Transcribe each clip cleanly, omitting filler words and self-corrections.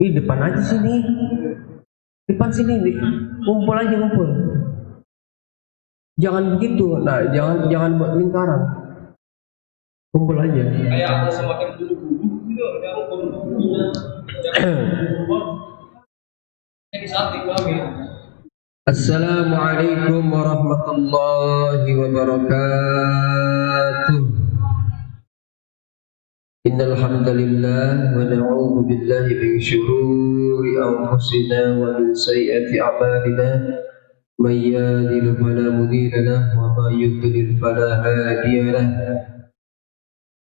Ih, depan aja sini. Depan sini, kumpul aja kumpul. Jangan begitu. Nah, jangan buat lingkaran. Kumpul aja. Kayak ada semacam duduk-duduk gitu, ada Assalamualaikum warahmatullahi wabarakatuh. Innal hamdalillah wa na'udzu billahi min syururi anfusina wa min sayyiati a'malina. May yahdihillahu fala mudilla lahu wa may yudlil fala hadiya lahu.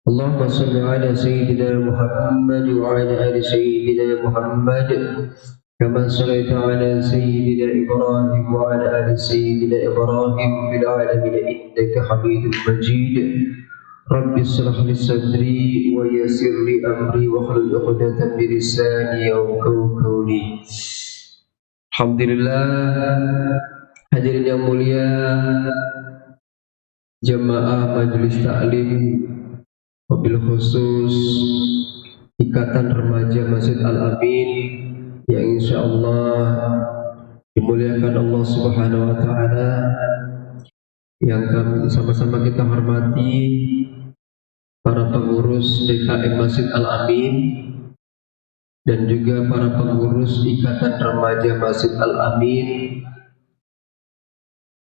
Allahumma shalli ala sayyidina Muhammad wa ala ali sayyidina Muhammad kama shallaita ala sayyidina Ibrahim wa ala ali sayyidina Ibrahim fil alamin innaka Hamidum Majid. Rabbi shrah li sadri wa yassir li amri wa hlul 'uqdatam min lisani yafqahu qawli. Alhamdulillah, hadirin yang mulia, jamaah majelis taklim, wabil khusus Ikatan Remaja Masjid Al-Amin yang insyaallah dimuliakan Allah Subhanahu wa taala, yang kami sama-sama kita hormati para pengurus DKM Masjid Al-Amin dan juga para pengurus Ikatan Remaja Masjid Al-Amin,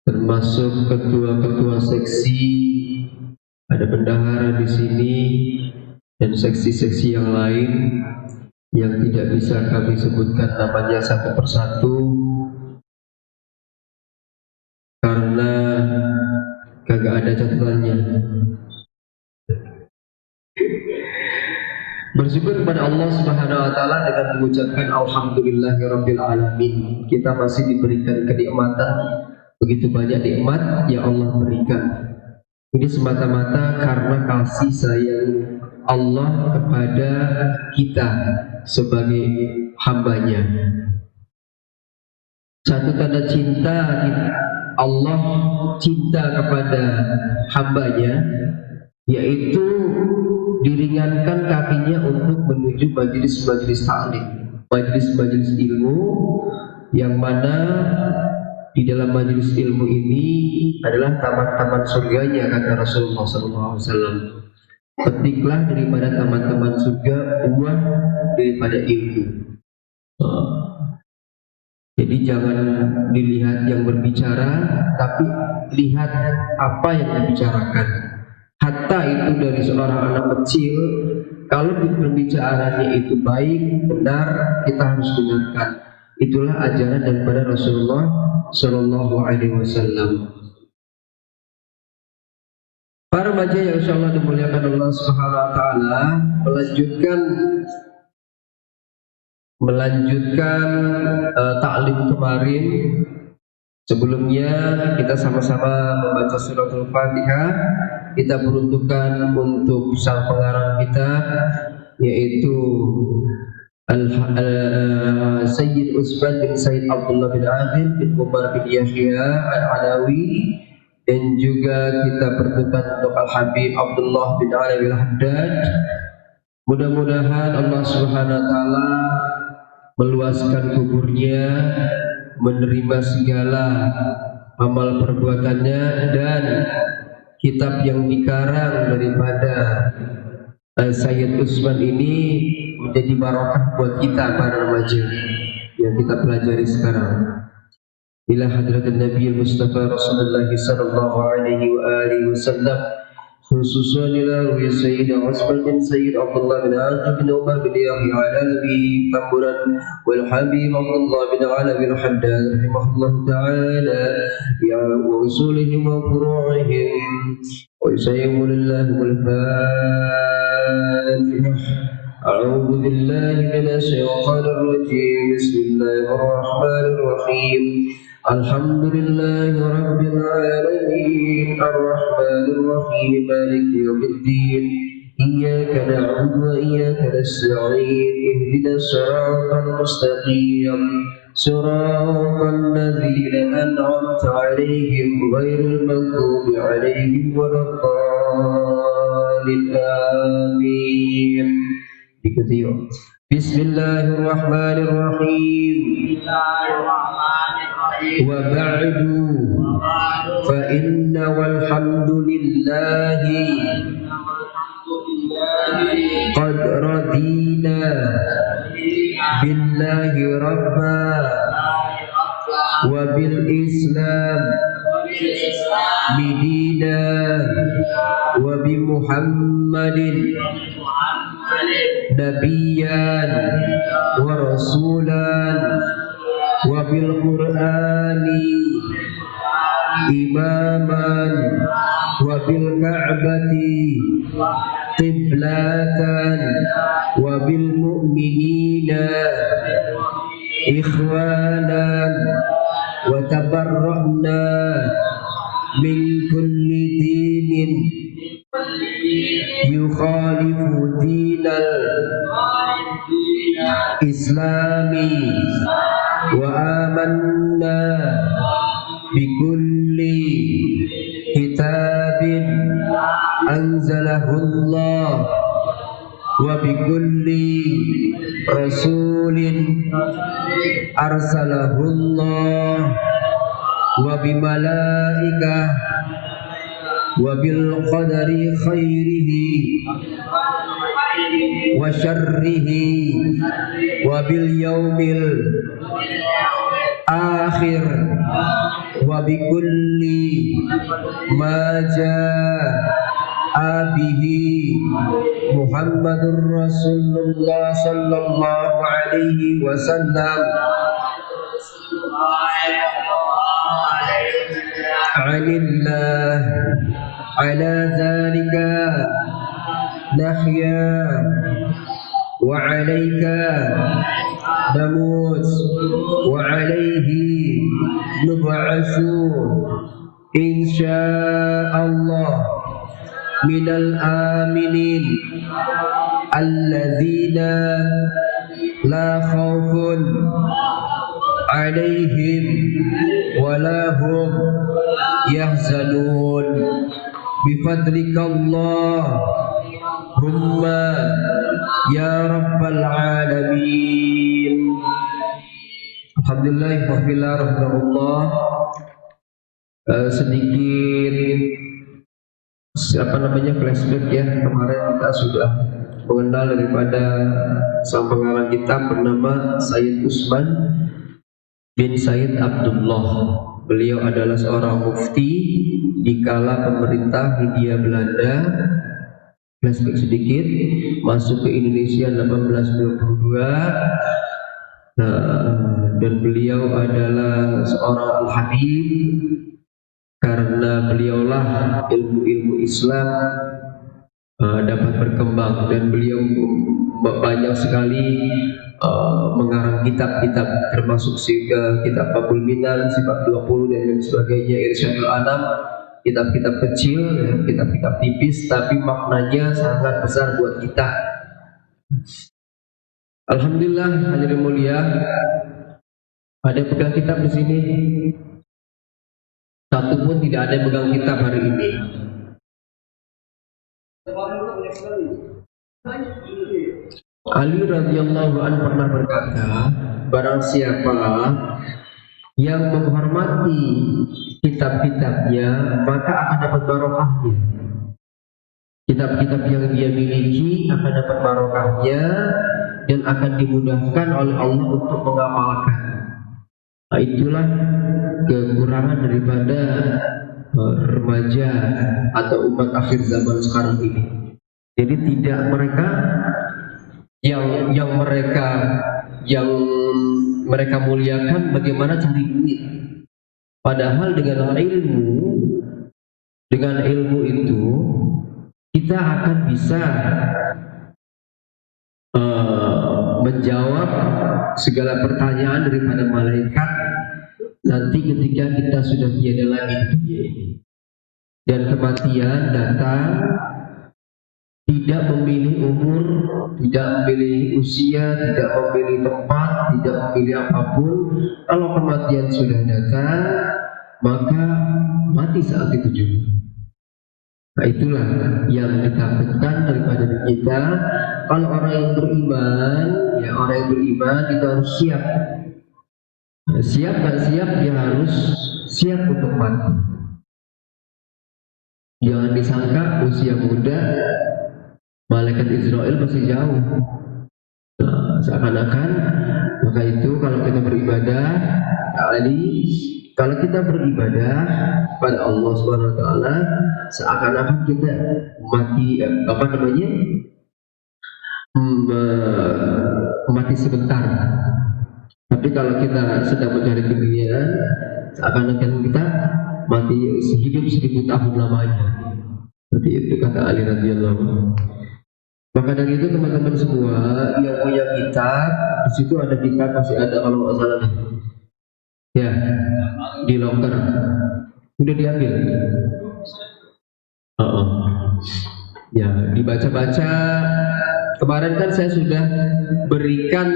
termasuk ketua-ketua seksi, ada bendahara di sini dan seksi-seksi yang lain yang tidak bisa kami sebutkan namanya satu persatu karena kagak ada catatannya. Bersyukur kepada Allah Subhanahu wa taala dengan mengucapkan alhamdulillahirabbil alamin. Kita masih diberikan kenikmatan, begitu banyak nikmat yang Allah berikan. Ini semata-mata karena kasih sayang Allah kepada kita sebagai hambanya. Satu tanda cinta Allah cinta kepada hambanya, yaitu diringankan kakinya untuk menuju majelis-majelis taklim, majelis-majelis ilmu, yang mana di dalam majelis ilmu ini adalah taman-taman surganya, kata Rasulullah SAW. Petiklah daripada taman-taman surga buah daripada ilmu. Jadi jangan dilihat yang berbicara, tapi lihat apa yang dibicarakan. Hatta itu dari seorang anak kecil, kalau berbicaranya itu baik, benar, kita harus dengarkan. Itulah ajaran daripada Rasulullah Shallallahu Alaihi Wasallam. Para remaja yang insyaallah dimuliakan Allah Subhanahu Wa Taala, melanjutkan taklim kemarin. Sebelumnya kita sama-sama membaca suratul Fatihah. Kita peruntukkan untuk sang pengarang kita, yaitu Sayyid Utsman bin Sayyid Abdullah bin Adil bin Umar bin Yahya Al-Alawi, dan juga kita peruntukkan untuk Al-Habib Abdullah bin Alawi Al-Haddad. Mudah-mudahan Allah Subhanahu wa taala meluaskan kuburnya, menerima segala amal perbuatannya, dan kitab yang dikarang daripada Sayyid Utsman ini menjadi barokah buat kita para remaja yang kita pelajari sekarang. Ila hadratin Nabi Mustafa Rasulullah sallallahu alaihi wa alihi wasallam, khususan ila Sayyid Utsman bin Sayyid Abdullah bin Adil bin Umar bin Yahya Al-Alawi Tamburan, wal Habib Abdullah bin Alawi Al-Haddad rahimahullah ta'ala, ya wa usulihim wa furu'ihim, wa yusayimu lillahi wal-Fatihah. A'udhu billahi minasyaitanir rajim. Bismillahirrahmanirrahim. Alhamdulillahi rabbil alamin, arrahmanir rahim, maliki yaumiddin, iyyaka na'budu wa iyyaka nasta'in, ihdinas siratal mustaqim, siratal ladzina an'amta 'alaihim ghairil maghdubi alaihim waladdallin. Amin. Ikuti Bismillahirrahmanirrahim. Wa ba'du fa inna walhamdulillahi qad radina billahi rabba wa bil islam bidina wa bi muhammadin nabiyan wa rasulan wa bil qur'ani imaman wa bil ka'bati qiblatan wa bil mu'minina ikhwanan wa tabarra'na min kulli dinin yukhalifu dinal islami wa amanna bi kulli kitabin anzalahu Allah wa bi kulli rasulin arsalahu Allah wa bi malaikah wa bil qadari khairihi wa syarrihi wa bil yaumil akhir wa bi kulli ma jaa bihi Muhammadur Rasulullah sallallahu alaihi wasallam anillah ala dhalika nahya wa alaika namut wa alaihi nub'atsu insyaallah minal aminin alladzina la khaufun alaihim wa lahum yahzanun bifadlikallahumma ya rabbal alamin. Alhamdulillah wafillah rahmatullah. Sedikit flashback ya. Kemarin kita sudah mengenal daripada sang pengarang kitab bernama Sayyid Utsman bin Said Abdullah. Beliau adalah seorang mufti di kala pemerintah Hindia Belanda. Flashback sedikit, masuk ke Indonesia 1822. Dan beliau adalah seorang al-habib karena beliaulah ilmu-ilmu Islam dapat berkembang, dan beliau banyak sekali mengarang kitab-kitab, termasuk kitab Babul Minan, Sifat 20 dan lain sebagainya, Irsyadul Anam, kitab-kitab kecil, ya, kitab-kitab tipis tapi maknanya sangat besar buat kita. Alhamdulillah, hadirin mulia, ada pegang kitab di sini. Satu pun tidak ada yang pegang kitab hari ini. Ali radhiyallahu anhu pernah berkata, barang siapa yang menghormati kitab-kitabnya maka akan dapat barokahnya. Kitab-kitab yang dia miliki akan dapat barokahnya dan akan dimudahkan oleh Allah untuk mengamalkan. Nah, itulah kekurangan daripada remaja atau umat akhir zaman sekarang ini. Jadi tidak mereka yang mereka muliakan bagaimana cari duit. Padahal dengan ilmu itu kita akan bisa menjawab segala pertanyaan daripada malaikat nanti ketika kita sudah tiada lagi di dunia ini. Dan kematian datang tidak memilih umur, tidak memilih usia, tidak memilih tempat, tidak memilih apapun. Kalau kematian sudah datang, maka mati saat itu juga. Nah, itulah yang ditakutkan daripada kita. Kalau orang yang beriman, ya orang yang beriman itu harus siap. Siap nggak siap, dia harus siap untuk mati. Jangan disangka usia muda, malaikat Israel masih jauh. Nah, seakan-akan maka itu kalau kita beribadah, kalau kita beribadah pada Allah Subhanahu Wa Taala, seakan-akan kita mati mati sebentar. Tapi kalau kita sedang mencari kemuliaan, seakan-akan kita mati hidup 1000 tahun lamanya. Seperti itu kata Ali radhiyallahu anhu. Maka dari itu teman-teman semua yang punya kitab, di situ ada kitab, masih ada kalau nggak salah. Ya, di locker. Udah diambil. Ya, dibaca-baca. Kemarin kan saya sudah berikan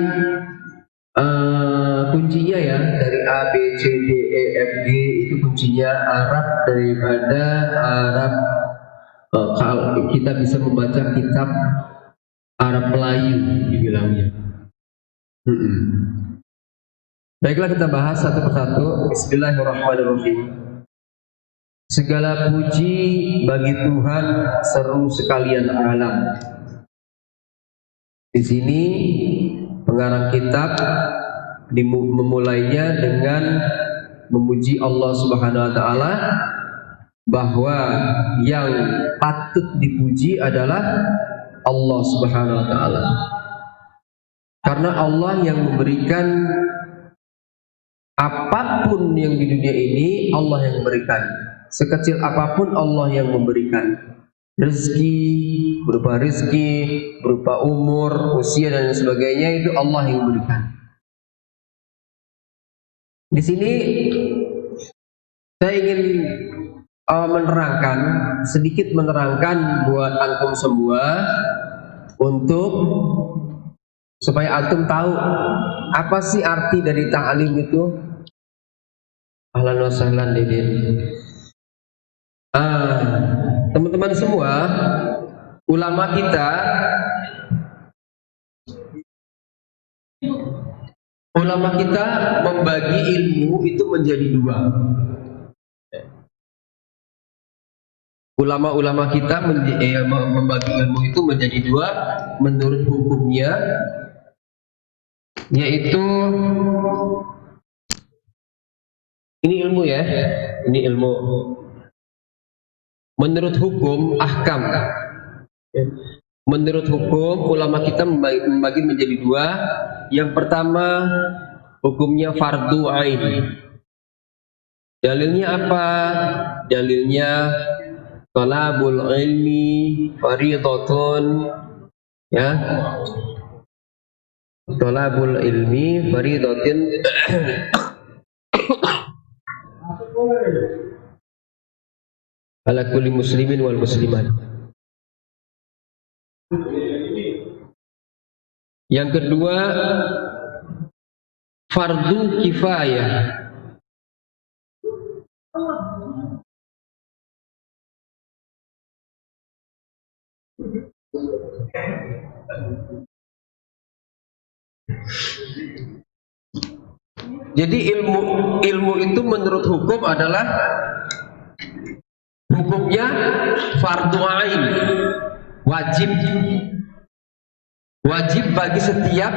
kuncinya ya, dari A, B, C, D, E, F, G itu kuncinya Arab daripada Arab. Kalau kita bisa membaca kitab Arab Melayu dibilangnya. Baiklah, kita bahas satu persatu. Bismillahirrahmanirrahim. Segala puji bagi Tuhan seru sekalian alam. Di sini pengarang kitab memulainya dengan memuji Allah Subhanahu Wa Taala, bahwa yang patut dipuji adalah Allah Subhanahu Wa Taala, karena Allah yang memberikan apapun yang di dunia ini. Allah yang memberikan, sekecil apapun Allah yang memberikan. Rezeki, berupa umur, usia dan sebagainya, itu Allah yang memberikan. Di sini saya ingin sedikit menerangkan buat antum semua, untuk supaya antum tahu apa sih arti dari ta'lim itu. Ahlan wa sahlan Didin. Teman-teman semua, ulama kita membagi ilmu itu menjadi dua. Ulama-ulama kita membagi ilmu itu menjadi dua menurut hukumnya, yaitu ini ilmu ya, ini ilmu menurut hukum ahkam. Menurut hukum, ulama kita membagi menjadi dua. Yang pertama, hukumnya fardu ain. Dalilnya apa? Dalilnya talabul ilmi faridatun, ya. Talabul ilmi faridatun ala kulli muslimin wal muslimat. Yang kedua, fardu kifayah. Jadi ilmu itu menurut hukum adalah hukumnya fardu ain, wajib bagi setiap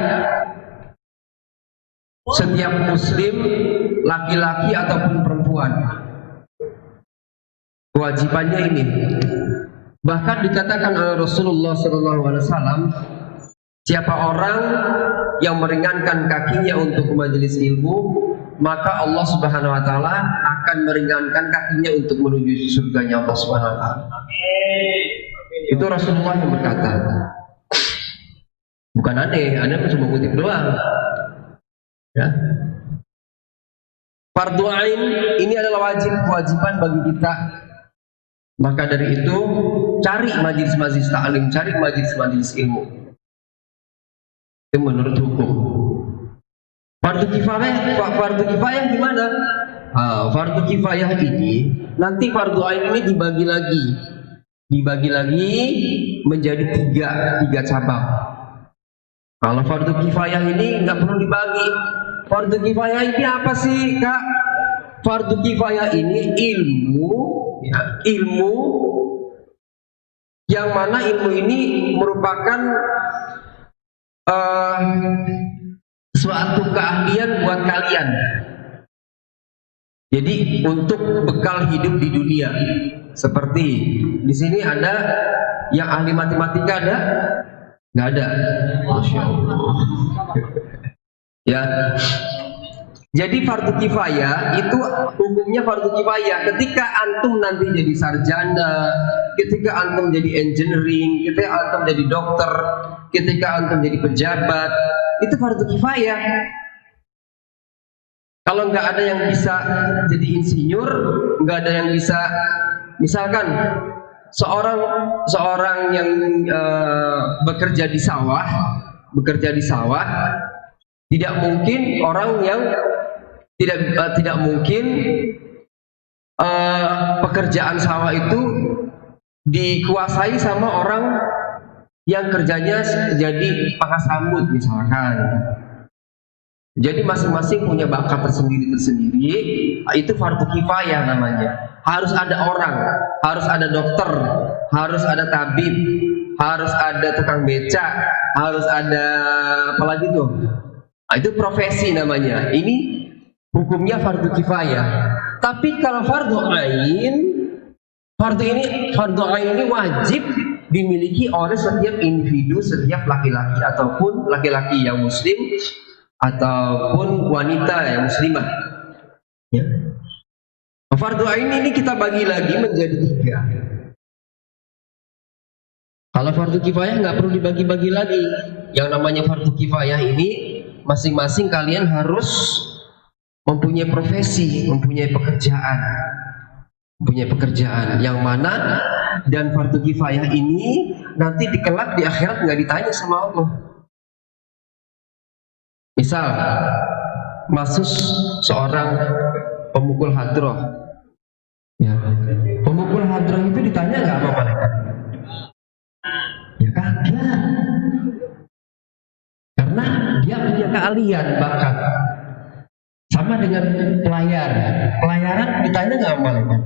muslim, laki-laki ataupun perempuan. Kewajibannya ini. Bahkan dikatakan oleh Rasulullah SAW, siapa orang yang meringankan kakinya untuk majelis ilmu, maka Allah Subhanahu Wa Taala akan meringankan kakinya untuk menuju surganya Allah Subhanahu Wa Taala. Itu Rasulullah yang berkata. Bukan aneh cuma mengutip doang. Ya. Fardu ain ini adalah kewajiban bagi kita. Maka dari itu, cari majelis-majelis ta'lim, cari majelis-majelis ilmu. Itu menurut hukum. Fardu kifayah gimana? Fardu kifayah ini, nanti fardu ain ini dibagi lagi. dibagi lagi menjadi tiga cabang. Kalau fardu kifayah ini nggak perlu dibagi. Fardu kifayah ini apa sih, Kak? Fardu kifayah ini ilmu, ya, ilmu yang mana ilmu ini merupakan suatu keahlian buat kalian. Jadi untuk bekal hidup di dunia. Seperti di sini ada yang ahli matematika, ada? Nggak ada. Masya Allah. Ya. Jadi fardu kifayah itu hukumnya fardu kifayah. Ketika antum nanti jadi sarjana, ketika antum jadi engineering, ketika antum jadi dokter, ketika antum jadi pejabat, itu fardu kifayah. Kalau nggak ada yang bisa jadi insinyur, nggak ada yang bisa, misalkan seorang yang bekerja di sawah, tidak mungkin orang yang tidak mungkin pekerjaan sawah itu dikuasai sama orang yang kerjanya jadi pangkas rambut misalkan. Jadi masing-masing punya bakat tersendiri, itu fardu kifayah namanya. Harus ada orang, harus ada dokter, harus ada tabib, harus ada tukang becak, harus ada apa lagi tuh? Nah, itu profesi namanya. Ini hukumnya fardu kifayah. Tapi kalau fardu ain ini wajib dimiliki oleh setiap individu, setiap laki-laki ataupun laki-laki yang muslim ataupun wanita yang muslimah. Ya. Fardu ain ini kita bagi lagi menjadi 3. Kalau fardu kifayah nggak perlu dibagi-bagi lagi. Yang namanya fardu kifayah ini masing-masing kalian harus mempunyai profesi, mempunyai pekerjaan yang mana, dan fardu kifayah ini nanti kelak di akhirat nggak ditanya sama Allah. Misal masuk seorang pemukul hadroh, ya, pemukul hadroh itu ditanya nggak sama malaikat? Ya kagak, karena dia punya keahlian, bakat. Sama dengan pelayaran ditanya nggak sama malaikat?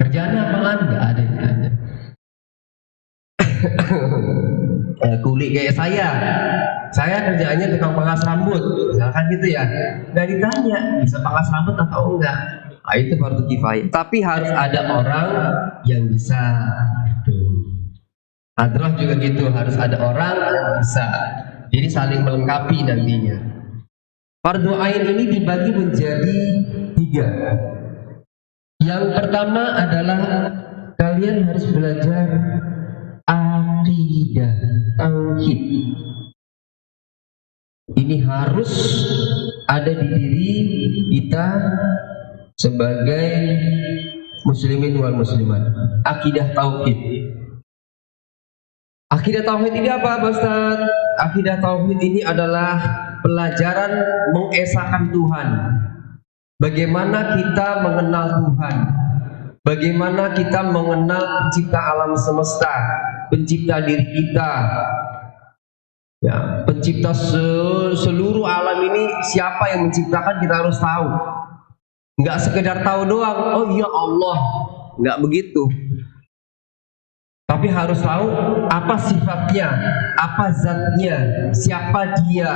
Kerjaan apaan? Nggak ada yang ditanya. Kulit kayak saya kerjaannya tukang pangkas rambut, misalkan gitu ya, nggak ditanya bisa pangkas rambut atau enggak. Nah, itu fardu kifayah. Tapi harus ada orang yang bisa. Hadroh juga gitu, harus ada orang yang bisa. Jadi saling melengkapi nantinya. Fardu ain ini dibagi menjadi 3. Yang pertama adalah kalian harus belajar akidah, tauhid. Ini harus ada di diri kita sebagai muslimin wal muslimat. Akidah tauhid. Akidah tauhid ini apa, Pak Ustaz? Akidah tauhid ini adalah pelajaran mengesahkan Tuhan. Bagaimana kita mengenal Tuhan? Bagaimana kita mengenal pencipta alam semesta, pencipta diri kita, ya, pencipta seluruh alam ini, siapa yang menciptakan kita harus tahu. Nggak sekedar tahu doang, oh iya Allah, nggak begitu. Tapi harus tahu apa sifatnya, apa zatnya, siapa dia,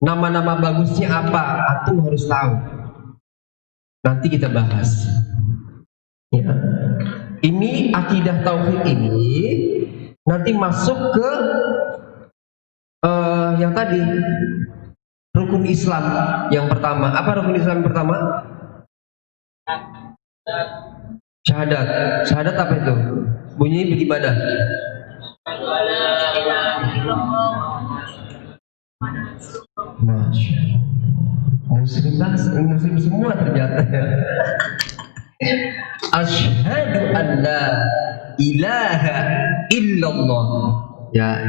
nama-nama bagusnya apa, antum harus tahu. Nanti kita bahas. Ya. Ini akidah tauhid ini nanti masuk ke yang tadi rukun Islam yang pertama. Apa rukun Islam yang pertama? Syahadat. Syahadat apa itu? Bunyinya bagaimana? Masya Allah. Muslim semua ternyata. Asyhadu an la ilaha illallah, ya,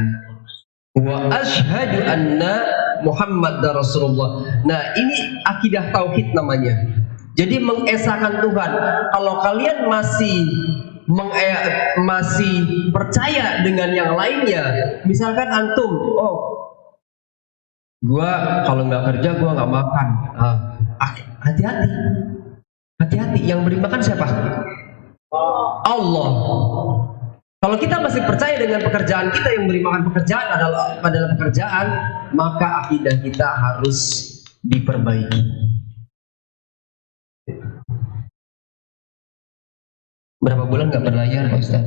wa asyhadu anna Muhammad Rasulullah. Nah, ini akidah tauhid namanya. Jadi mengesahkan Tuhan. Kalau kalian masih percaya dengan yang lainnya, misalkan antum, oh, gua kalau nggak kerja gua nggak makan. Hati-hati, hati-hati. Yang beri makan siapa? Allah. Kalau kita masih percaya dengan pekerjaan kita, yang beri makan pekerjaan adalah pekerjaan, maka akidah kita harus diperbaiki. Berapa bulan nggak berlayar Pak Ustaz?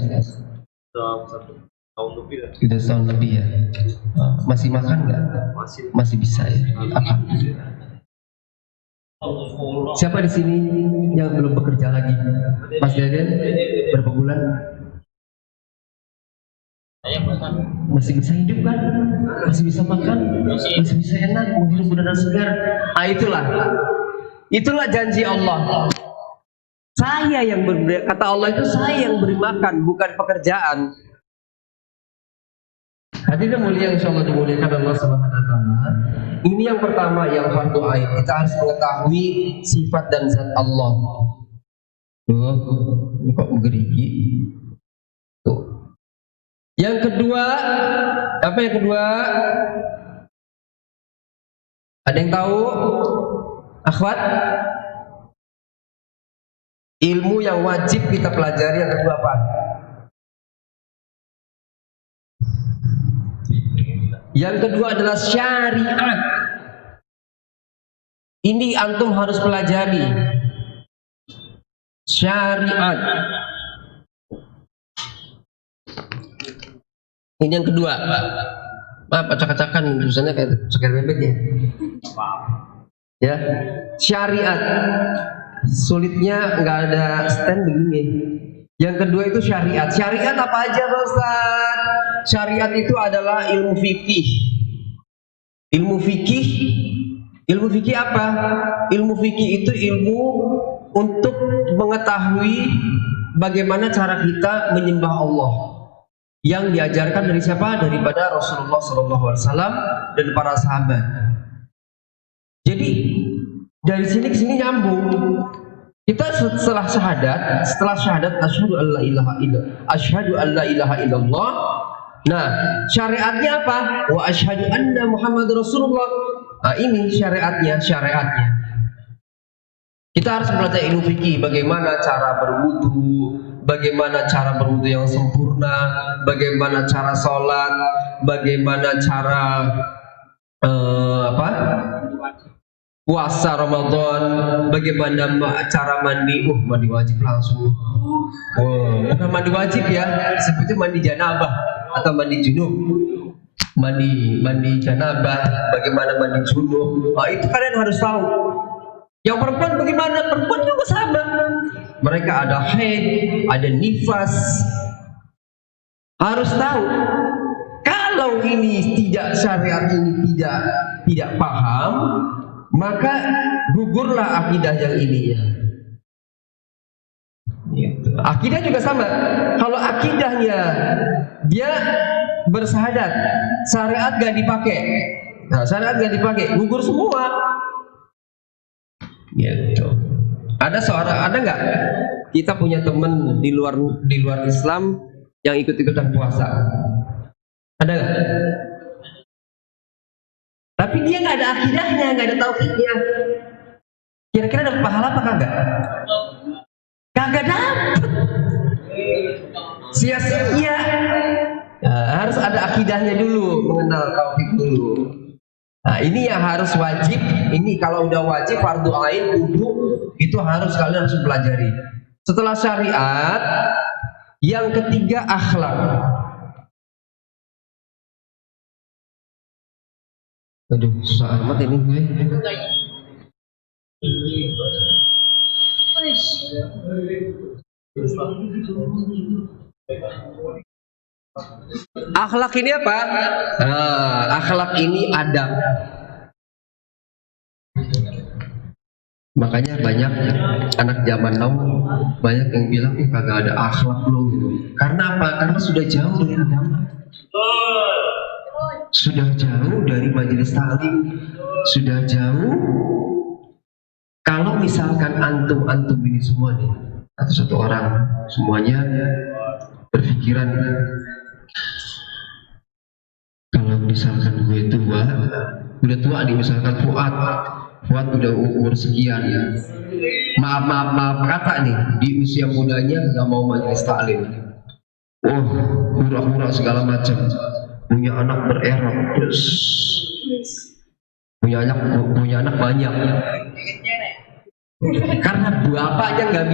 Satu tahun lebih ya. Sudah setahun lebih ya. Masih makan nggak? Masih bisa ya. Alhamdulillah. Siapa di sini yang belum bekerja lagi? Mas Deden, berapa bulan? Masih bisa hidup kan? Masih bisa makan? Masih bisa enak, menghirup udara segar. Itulah janji Allah. Saya yang beri, kata Allah itu saya yang beri makan, bukan pekerjaan. Hadirin mulia yang insyaallah dimuliakan Allah Subhanahu wa taala. Ini yang pertama yang fardu ain. Kita harus mengetahui sifat dan zat Allah. Ini kok gerigi? Tuh. Yang kedua, apa yang kedua? Ada yang tahu? Akhwat? Ilmu yang wajib kita pelajari yang kedua apa? Yang kedua adalah syariat. Ini antum harus pelajari. Syariat. Ini yang kedua. Maaf, acak-acakan tulisannya kayak ceker bebek ya. Ya, syariat. Sulitnya nggak ada stand begini. Yang kedua itu syariat. Syariat apa aja, Pak Ustaz? Syariat itu adalah ilmu fikih. Ilmu fikih apa? Ilmu fikih itu ilmu untuk mengetahui bagaimana cara kita menyembah Allah. Yang diajarkan dari siapa? Daripada Rasulullah SAW dan para sahabat. Jadi dari sini ke sini nyambung. Kita setelah syahadat asyhadu an la ilaha illallah. Nah, syariatnya apa? Wa asyhadu anna Muhammadar Rasulullah. Nah, ini syariatnya. Kita harus belajar ilmu fikih, bagaimana cara berwudu, bagaimana cara berwudu yang sempurna, bagaimana cara sholat, bagaimana cara puasa Ramadan, bagaimana cara mandi. Mandi wajib langsung. Bukan mandi wajib ya, sebetulnya mandi janabah atau mandi junub. Mandi janabah, bagaimana mandi junub. Itu kalian harus tahu. Yang perempuan bagaimana? Perempuan juga sama. Mereka ada haid, ada nifas. Harus tahu. Kalau ini syariat ini tidak paham, maka gugurlah akidah yang ini ya. Akidah juga sama. Kalau akidahnya dia bersyahadat, syariat gak dipakai. Nah, syariat gak dipakai, gugur semua. Gitu. Ada nggak? Kita punya teman di luar Islam yang ikut-ikutan puasa. Ada nggak? Tapi dia nggak ada akidahnya, nggak ada tauhidnya. Kira-kira dapat pahala apa kagak? Kagak dapat. Sia-sia. Nah, harus ada akidahnya dulu, mengenal tauhid dulu. Nah, ini yang harus wajib. Ini kalau udah wajib fardu ain wudu itu kalian harus pelajari. Setelah syariat, yang ketiga akhlak. Aduh, susah amat ini gue. Akhlak ini apa? Akhlak ini adab. Makanya banyak anak zaman now banyak yang bilang kagak ada akhlak loh. Karena apa? Karena sudah jauh dari agama. Sudah jauh dari majelis taklim. Sudah jauh Kalau misalkan antum ini semua nih, atau satu orang semuanya berpikiran, kalau misalkan gue tua, udah tua nih, misalkan Fuad udah umur sekian ya, maaf kata nih, di usia mudanya nggak mau majelis taklim, oh hura-hura segala macam, punya anak bererok, terus punya anak banyak, karena bapaknya nggak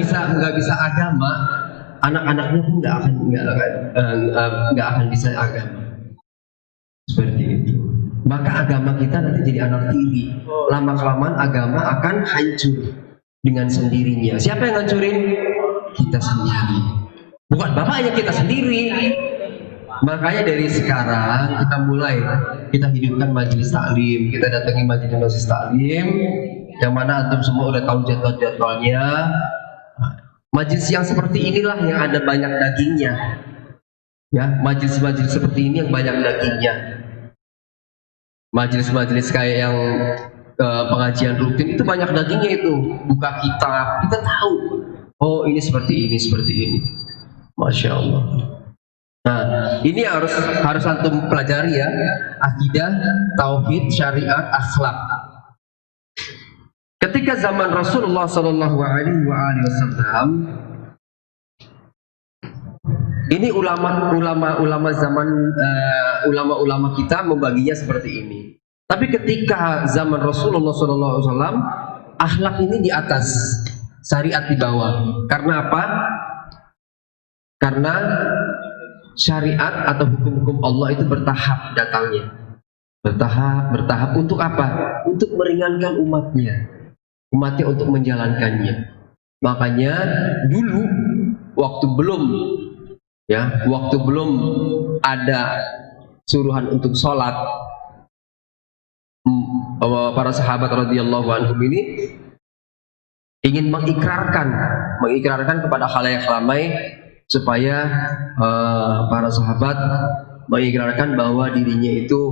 bisa agama, anak-anaknya pun nggak akan bisa agama. Seperti itu. Maka agama kita nanti jadi anak tiri. Lama kelamaan agama akan hancur dengan sendirinya. Siapa yang hancurin? Kita sendiri. Bukan bapaknya, kita sendiri. Makanya dari sekarang kita hidupkan majelis taklim, kita datangi majelis taklim, yang mana antum semua udah tahu jadwalnya. Majelis yang seperti inilah yang ada banyak dagingnya. Ya, majelis-majelis seperti ini yang banyak dagingnya. Majelis-majelis kayak yang pengajian rutin itu banyak dagingnya itu. Buka kitab, kita tahu. Oh ini seperti ini. Masya Allah. Nah, ini harus antum pelajari ya. Akidah, tauhid, syariat, akhlak. Ketika zaman Rasulullah Shallallahu Alaihi Wasallam, ini ulama zaman ulama kita membaginya seperti ini. Tapi ketika zaman Rasulullah SAW, akhlak ini di atas, syariat di bawah. Karena apa? Karena syariat atau hukum-hukum Allah itu bertahap datangnya. Bertahap untuk apa? Untuk meringankan umatnya untuk menjalankannya. Makanya dulu waktu belum ada suruhan untuk sholat, para sahabat radhiyallahu anhum ini ingin mengikrarkan kepada khalayak ramai supaya para sahabat mengikrarkan bahwa dirinya itu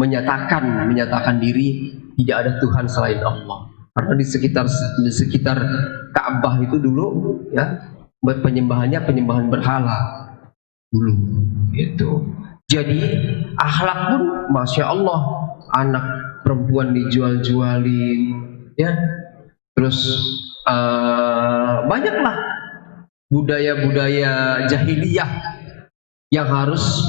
menyatakan diri tidak ada Tuhan selain Allah. Karena di sekitar Ka'bah itu dulu ya penyembahan berhala dulu gitu. Jadi akhlak pun masya Allah, anak perempuan dijual-jualin ya, terus banyaklah budaya jahiliyah yang harus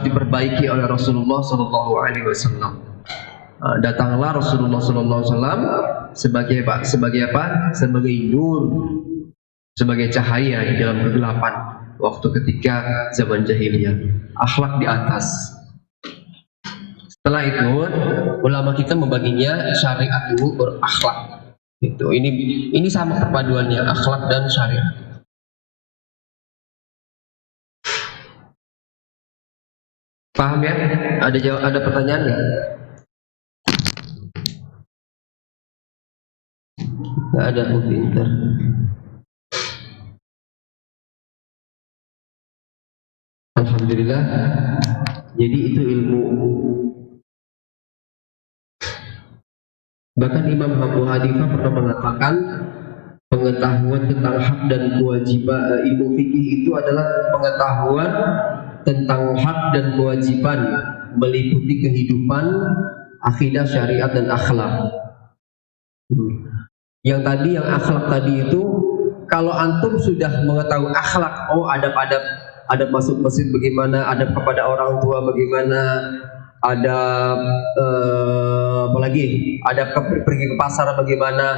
diperbaiki oleh Rasulullah Shallallahu Alaihi Wasallam. Datanglah Rasulullah Shallallahu Alaihi Wasallam sebagai apa? Sebagai nur, sebagai cahaya di dalam kegelapan waktu ketika zaman jahiliyah. Akhlak di atas. Setelah itu ulama kita membaginya syariat dulu baru akhlak. Itu ini sama perpaduannya, akhlak dan syariat. Paham ya? Ada pertanyaan nggak? Nggak ada, pinter. Alhamdulillah. Jadi itu ilmu. Bahkan Imam Abu Hanifah pernah mengatakan pengetahuan tentang hak dan kewajiban, ilmu fikih itu adalah pengetahuan tentang hak dan kewajiban meliputi kehidupan, akidah, syariat dan akhlak. Yang akhlak tadi itu, kalau antum sudah mengetahui akhlak, oh adab masuk masjid bagaimana, adab kepada orang tua bagaimana, adab apalagi adab pergi ke pasar bagaimana,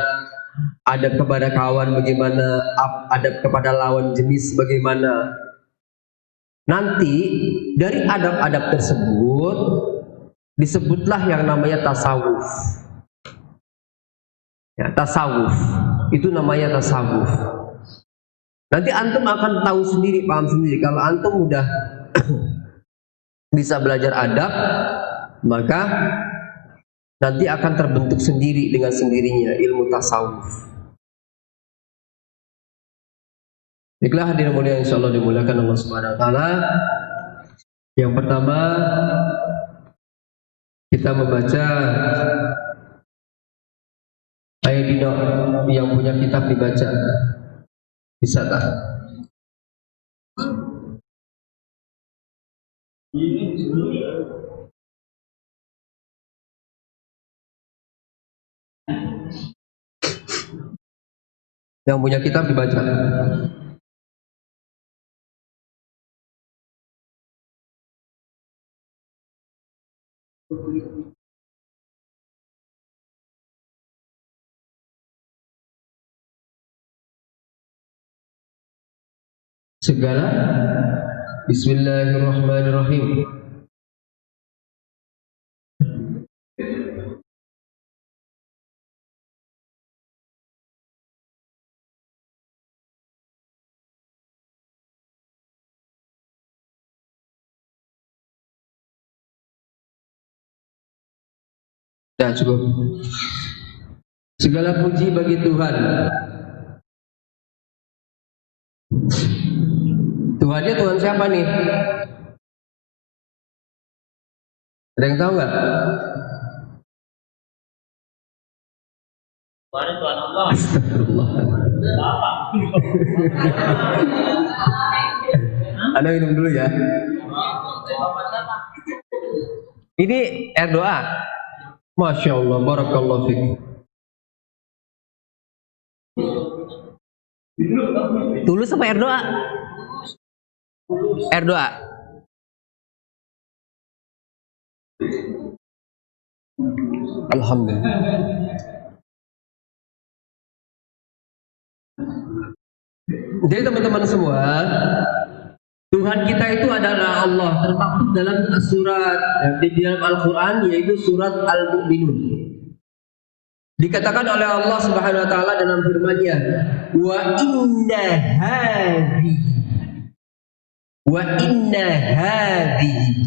adab kepada kawan bagaimana, adab kepada lawan jenis bagaimana. Nanti dari adab-adab tersebut disebutlah yang namanya tasawuf. Ya, tasawuf itu namanya tasawuf. Nanti antum akan tahu sendiri, paham sendiri. Kalau antum udah bisa belajar adab, maka nanti akan terbentuk sendiri dengan sendirinya ilmu tasawuf. Baiklah hadirin mulia, insyaallah dimuliakan Allah Subhanahu wa taala. Yang pertama kita membaca Ayo Dino, yang punya kitab dibaca. Bisa tak? Yang punya kitab dibaca. Segala Bismillahirrahmanirrahim. Nah, cukup. Segala puji bagi Tuhan. Tuhannya Tuhan siapa nih? Ada yang tahu nggak? Tuhan Allah. Astagfirullah. Anda minum dulu ya. Ini air doa. Masya Allah, barakallahu fiik. Tulus sama air doa? Air doa. Alhamdulillah. Jadi teman-teman semua, Tuhan kita itu adalah Allah, termaktub dalam surat di dalam Al-Quran, yaitu surat Al-Mu'minun. Dikatakan oleh Allah Subhanahu Wa Taala dalam firman-Nya, wa inna hadhihi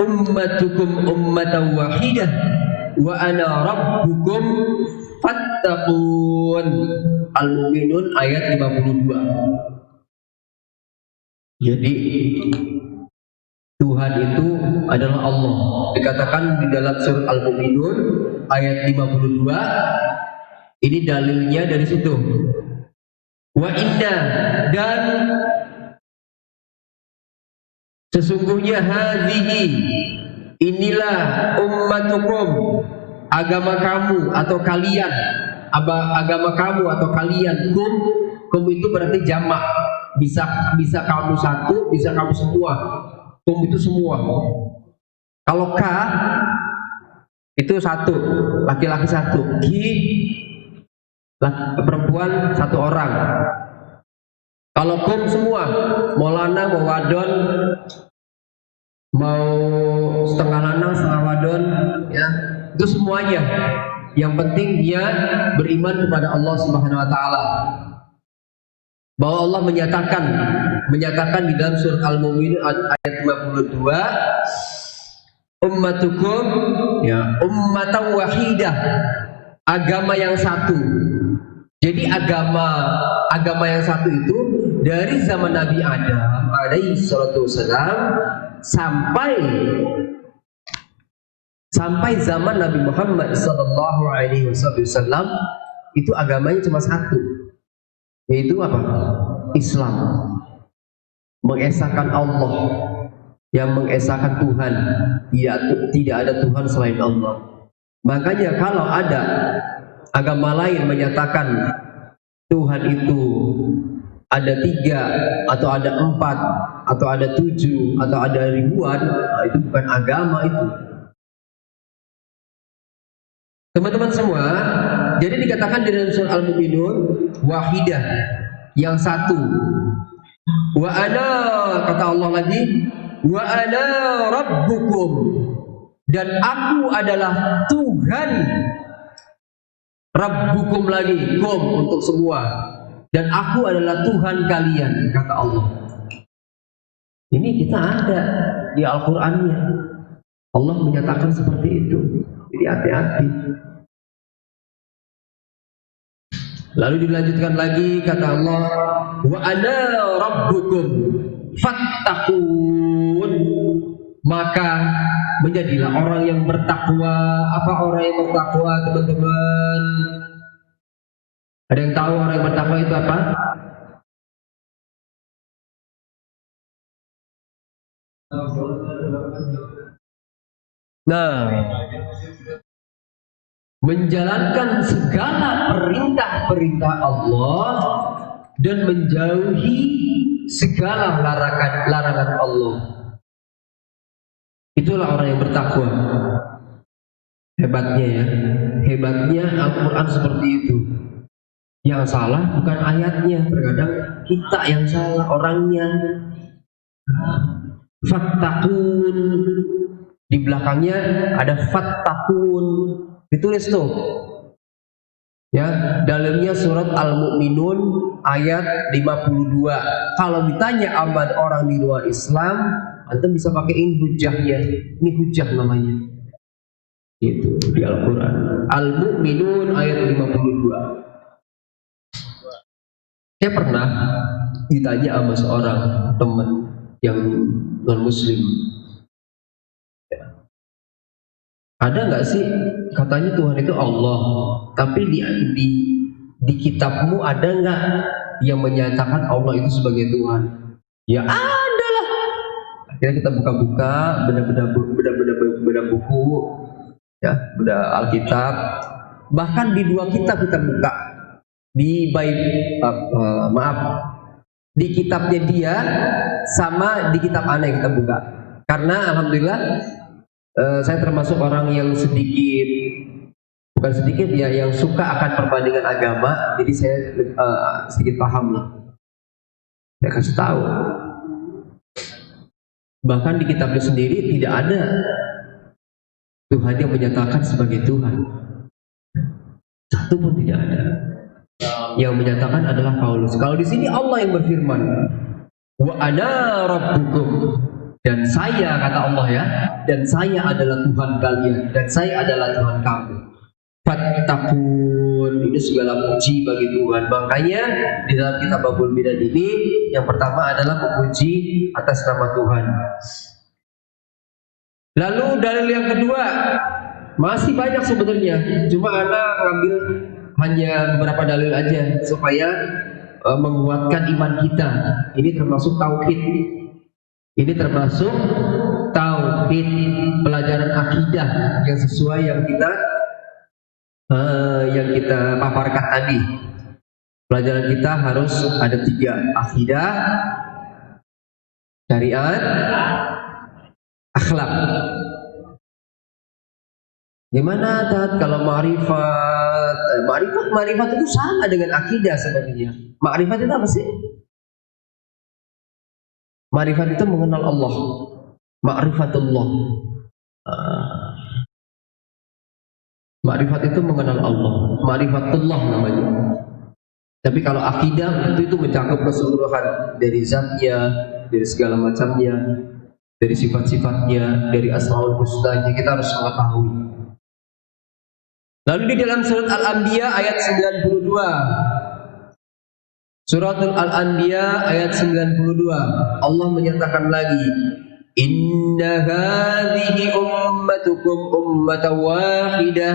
ummatukum ummatan wahidah wa ana rabbukum fattaqun. Al-Mu'minun ayat 52. Jadi Tuhan itu adalah Allah. Dikatakan di dalam surat Al-Mu'minun ayat 52. Ini dalilnya dari situ. Wa inna, dan sesungguhnya hadhihi, inilah ummatukum, agama kamu atau kalian, agama kamu atau kalian. Kum itu berarti jamak, bisa kamu satu, bisa kamu semua. Kum itu semua. Kalau ka itu satu, laki-laki satu. Ki perempuan satu orang. Kalau kum semua, mau lanang, mau wadon, mau setengah lanang, setengah wadon, ya, itu semuanya. Yang penting dia beriman kepada Allah Subhanahu Wa Taala. Bahwa Allah menyatakan di dalam surat Al-Mu'minun ayat 52, ummatukum, ya, ummatan wahidah, agama yang satu. Jadi agama yang satu itu dari zaman Nabi Adam alaihi salatu wassalam sampai zaman Nabi Muhammad sallallahu alaihi wasallam, itu agamanya cuma satu, yaitu apa? Islam. Mengesahkan Allah, yang mengesahkan Tuhan. Ya, tidak ada Tuhan selain Allah. Makanya kalau ada agama lain menyatakan Tuhan itu ada 3 atau ada 4 atau ada 7 atau ada ribuan, nah, itu bukan agama itu. Teman-teman semua, jadi dikatakan di dalam surah Al-Mu'minun wahidah, yang satu. Wa ana, kata Allah lagi, wa ana rabbukum, dan aku adalah Tuhan. Rabbukum lagi, kum untuk semua, dan aku adalah Tuhan kalian, kata Allah. Ini kita ada di Al-Qur'annya. Allah menyatakan seperti itu. Jadi hati-hati. Lalu dilanjutkan lagi, kata Allah, wa ana rabbukum fattaqun, maka menjadilah orang yang bertakwa. Apa orang yang bertakwa, teman-teman? Ada yang tahu orang yang bertakwa itu apa? Nah, menjalankan segala perintah-perintah Allah dan menjauhi segala larangan Allah. Itulah orang yang bertakwa. Hebatnya ya, hebatnya Al-Quran seperti itu. Yang salah bukan ayatnya, terkadang kita yang salah orangnya. Fattakun, di belakangnya ada fattakun, ditulis tuh. Ya, dalilnya surat Al-Mu'minun ayat 52. Kalau ditanya aman orang di luar Islam, antum bisa pakai ini hujahnya. Ini hujah namanya. Itu di Al-Quran. Al-Mu'minun ayat 52. Saya pernah ditanya sama seorang teman yang non Muslim, ada nggak sih katanya Tuhan itu Allah, tapi di kitabmu ada nggak yang menyatakan Allah itu sebagai Tuhan? Ya ada lah. Akhirnya kita buka-buka, beda buku, ya, beda Alkitab. Bahkan di 2 kitab kita buka. Di di kitabnya dia sama di kitab ana yang kita buka. Karena alhamdulillah saya termasuk orang yang bukan sedikit ya, yang suka akan perbandingan agama. Jadi saya sedikit paham lah. Saya kasih tahu. Bahkan di kitabnya sendiri tidak ada Tuhan yang menyatakan sebagai Tuhan. Satu pun tidak ada. Yang menyatakan adalah Paulus. Kalau di sini Allah yang berfirman, wa ana rabbukum, dan saya, kata Allah ya, dan saya adalah Tuhan kalian, dan saya adalah Tuhan kamu. Fattakun, ini segala puji bagi Tuhan. Makanya di dalam kitab Babul Bidan ini yang pertama adalah memuji atas nama Tuhan. Lalu dalil yang kedua, masih banyak sebenarnya, cuma ana ngambil hanya beberapa dalil aja supaya menguatkan iman kita. Ini termasuk tauhid. Ini termasuk tauhid, pelajaran akidah yang sesuai yang kita paparkan tadi. Pelajaran kita harus ada 3: akidah, syariat, akhlak. Gimana Tat kalau ma'rifat? Ma'rifat itu sama dengan akidah sebenarnya. Ma'rifat itu apa sih? Ma'rifat itu mengenal Allah. Ma'rifatullah. Ma'rifat itu mengenal Allah. Ma'rifatullah namanya. Tapi kalau akidah itu mencakup keseluruhan, dari zatnya, dari segala macamnya, dari sifat-sifatnya, dari asmaul husnanya, kita harus mengetahui. Lalu di dalam surat Al-Anbiya ayat 92. Surat Al-Anbiya ayat 92. Allah menyatakan lagi, inna hadhihi ummatukum ummatan wahidah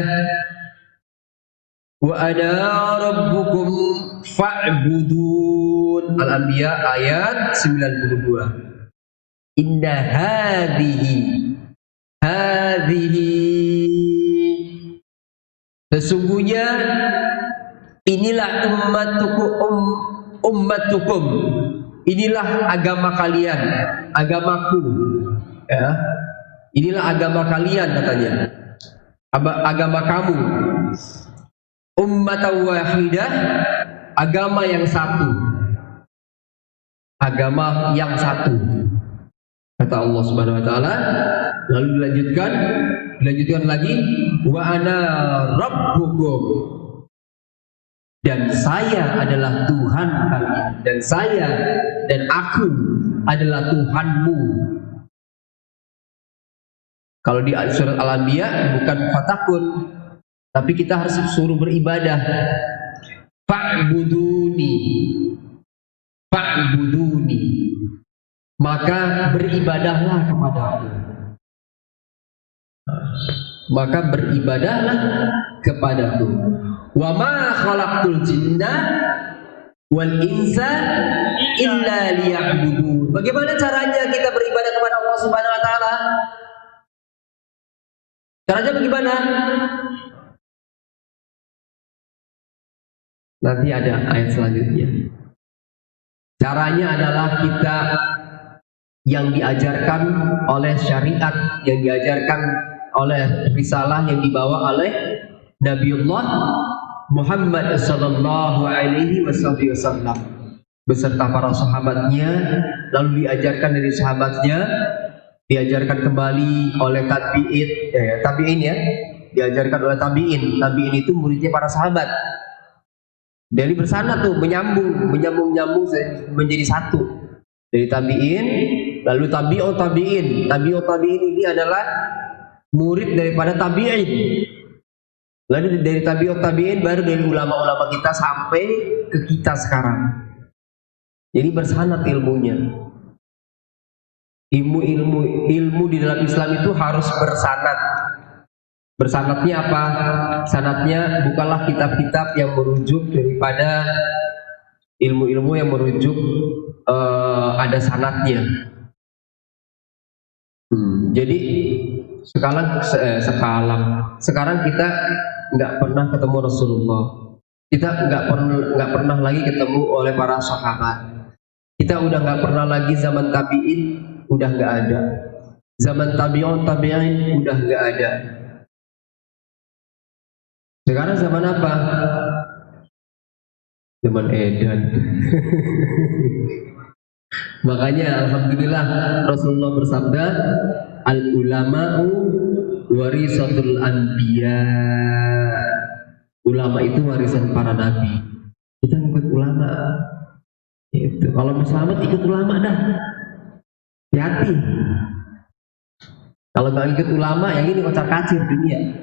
wa ana rabbukum fa'budun. Al-Anbiya ayat 92. Inna hadhihi, sesungguhnya inilah ummatukum, inilah agama kalian, agamaku, ya. Inilah agama kalian katanya, agama kamu. Ummatan wahidah, agama yang satu, agama yang satu, kata Allah Subhanahu wa taala. Lalu dilanjutkan lagi, wa ana rabbukum, dan saya adalah Tuhan kalian, dan saya dan aku adalah Tuhanmu. Kalau di surat Al-Anbiya bukan fatakun, tapi kita harus suruh beribadah. Fa'buduni, maka beribadahlah kepadaku. Maka beribadahlah kepadaku. Wa ma khalaqtul jinna wal insa illa liya'budun. Bagaimana caranya kita beribadah kepada Allah Subhanahu wa taala? Caranya bagaimana? Nanti ada ayat selanjutnya. Caranya adalah kita yang diajarkan oleh syariat, yang diajarkan oleh risalah yang dibawa oleh Nabiullah Muhammad sallallahu alaihi wasallam beserta para sahabatnya, lalu diajarkan dari sahabatnya, diajarkan kembali oleh tabi'in ya, diajarkan oleh tabi'in. Tabi'in itu muridnya para sahabat. Jadi bersana tuh menyambung menjadi satu. Dari tabi'in, lalu tabi'ut tabi'in. Tabi'ut tabi'in ini adalah murid daripada tabi'in. Lalu dari tabi'ut tabi'in baru dari ulama-ulama kita sampai ke kita sekarang. Jadi bersanad ilmunya. Ilmu di dalam Islam itu harus bersanad. Bersanadnya apa? Sanadnya bukanlah kitab-kitab yang merujuk daripada ilmu-ilmu yang merujuk ada sanadnya. Jadi sekarang kita nggak pernah ketemu Rasulullah. Kita nggak pernah lagi ketemu oleh para sahabat. Kita udah nggak pernah lagi zaman tabi'in, udah nggak ada. Zaman tabi'in udah nggak ada. Sekarang zaman apa? Zaman edan. Makanya alhamdulillah Rasulullah bersabda, al ulama'u warisatul anbiya. Ulama itu warisan para nabi. Kita ikut ulama. Itu. Kalau mau selamat ikut ulama dah. Hati-hati. Kalau nggak ikut ulama, yang ini kocar kacir dunia.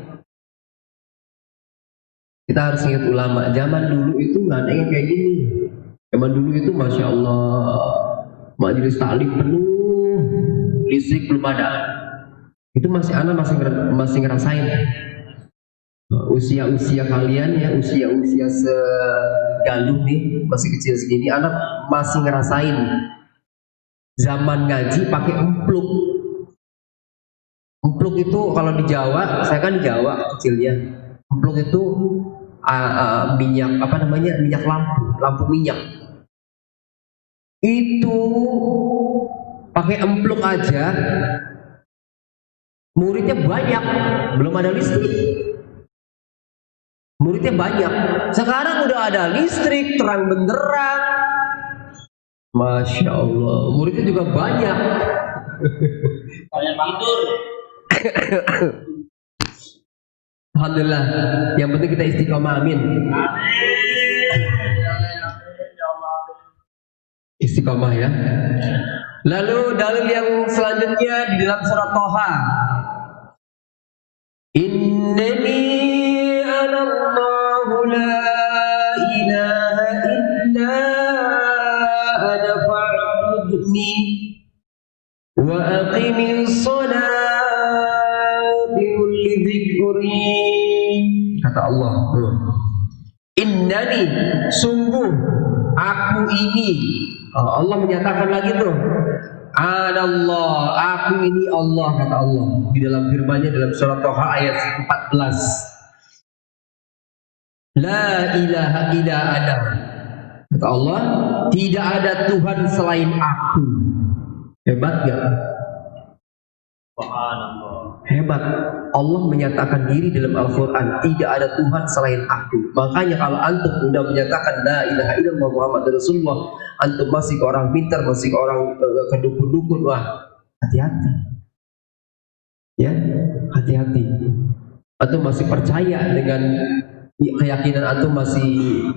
Kita harus ingat ulama. Zaman dulu itu nggak ada yang kayak gini. Zaman dulu itu masya Allah, majelis taklim penuh, listrik belum ada. Itu anak masih ngerasain. Usia kalian ya, usia segaluh nih, masih kecil segini, anak masih ngerasain zaman ngaji pakai empluk. Empluk itu kalau di Jawa, saya kan di Jawa kecilnya. Empluk itu minyak minyak lampu minyak. Itu pakai empluk aja, muridnya banyak, belum ada listrik. Muridnya banyak. Sekarang udah ada listrik, terang benderang. Masya Allah, muridnya juga banyak. Banyak tidur. Alhamdulillah, yang penting kita istiqomah, amin. Istiqomah ya. Lalu dalil yang selanjutnya di dalam surat Thaha. Innani anallahu la ilaha illa ana fa'budni wa aqimis salati li dzikri. Kata Allah, innani, sungguh aku ini. Allah menyatakan lagi tuh, anallah, aku ini Allah, kata Allah di dalam firman-Nya dalam surat Thaha ayat 14. La ilaha illa ana, kata Allah, tidak ada Tuhan selain aku. Hebat gak? Hebat. Allah menyatakan diri dalam Al-Quran, tidak ada Tuhan selain aku. Makanya kalau antum udah menyatakan la ilaha illallah Muhammad Rasulullah, antum masih ke orang pintar, masih ke orang ke dukun-dukun, wah hati-hati. Ya, hati-hati. Antum masih percaya dengan keyakinan antum, masih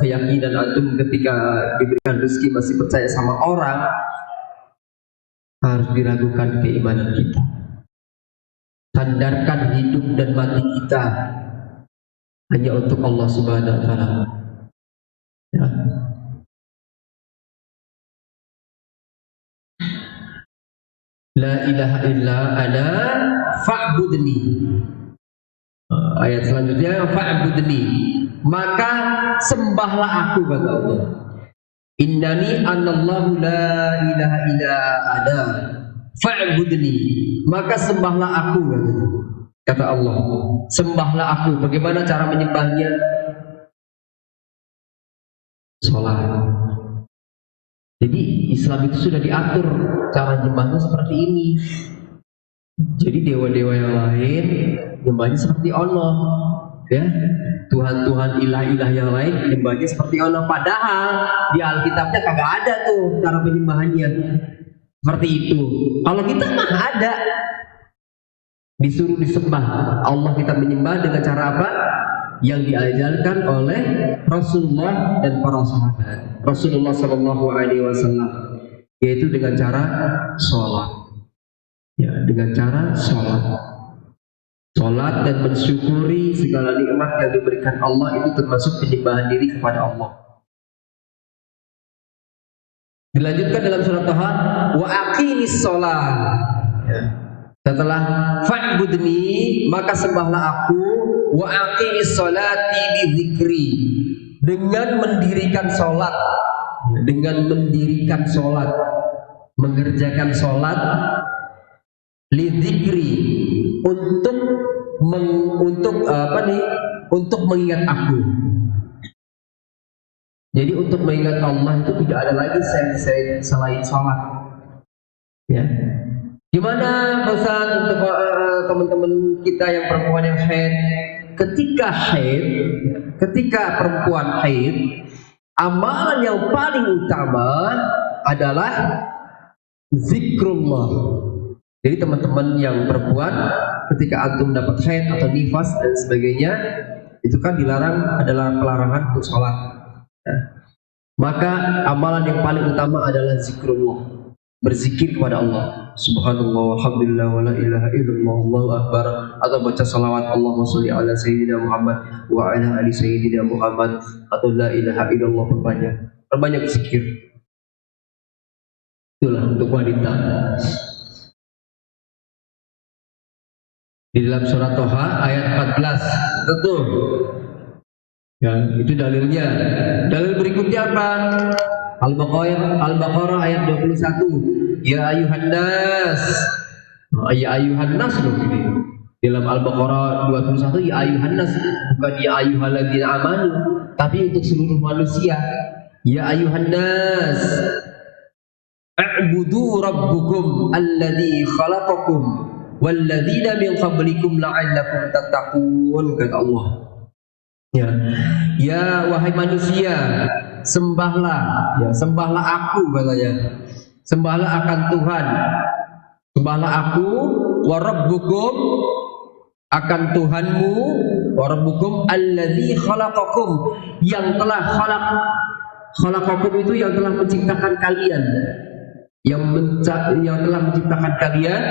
keyakinan antum ketika diberikan rezeki masih percaya sama orang, harus diragukan keimanan kita. Sandarkan hidup dan mati kita hanya untuk Allah Subhanahu wa taala. Ya. La ilaha illa ana fa'budni. Ayat selanjutnya, fa'budni, maka sembahlah aku, kata Allah. Innani anallahu la ilaha illa ana fa'budni, maka sembahlah aku, kata Allah. Sembahlah aku. Bagaimana cara menyembahnya? Sholat. Jadi Islam itu sudah diatur cara nyembahnya seperti ini. Jadi dewa-dewa yang lain nyembahnya seperti Allah, ya. Tuhan-tuhan ilah-ilah yang lain nyembahnya seperti Allah. Padahal di Alkitabnya kagak ada tuh cara penyembahannya seperti itu. Kalau kita mah ada, disuruh disembah Allah, kita menyembah dengan cara apa? Yang diajarkan oleh Rasulullah dan para sahabat Rasulullah SAW, yaitu dengan cara sholat. Ya, dengan cara sholat. Sholat dan mensyukuri segala nikmat yang diberikan Allah itu termasuk penyembahan diri kepada Allah. Dilanjutkan dalam surat Taha, wa aqimis sholat. Ya. Setelah fa'budni, maka sembahlah aku, wa aqimis sholati bi dzikri, dengan mendirikan sholat, dengan mendirikan sholat, mengerjakan sholat, li dzikri, untuk mengingat aku. Jadi untuk mengingat Allah itu tidak ada lagi selain sholat. Ya. Gimana Ustaz untuk teman-teman kita yang perempuan yang haid? Ketika perempuan haid, amalan yang paling utama adalah zikrullah. Jadi teman-teman yang perempuan, ketika antum dapat haid atau nifas dan sebagainya, itu kan dilarang, adalah pelarangan untuk sholat. Ya. Maka amalan yang paling utama adalah zikrullah, berzikir kepada Allah. Subhanallah, walhamdulillah, wa la ilaha illallah, Allahu akbar, atau baca salawat Allahumma sholli ala sayyidina Muhammad wa ala ali sayyidina Muhammad, atau la ilaha illallah, perbanyak zikir. Itulah untuk wanita. Di dalam surat Toha ayat 14, tentu ya, itu dalilnya. Dalil berikutnya apa? Al-Baqarah ayat 21. Ya ayuhan nas. Ya ayuhan nas loh ini. Dalam Al-Baqarah 21 ya ayuhan nas, bukan ya ayyuhalladzina amanu, tapi untuk seluruh manusia. Ya ayuhan nas, a'budu rabbukum alladzi khalaqakum walladzina min qablikum la'allakum tattaqun, kata Allah. Ya wahai manusia, sembahlah, ya sembahlah aku, katanya. Sembahlah akan Tuhan. Sembahlah aku, wa rabbukum, akan Tuhanmu, wa rabbukum alladzi khalaqakum, yang telah khalaqakum itu yang telah menciptakan kalian. Yang telah menciptakan kalian,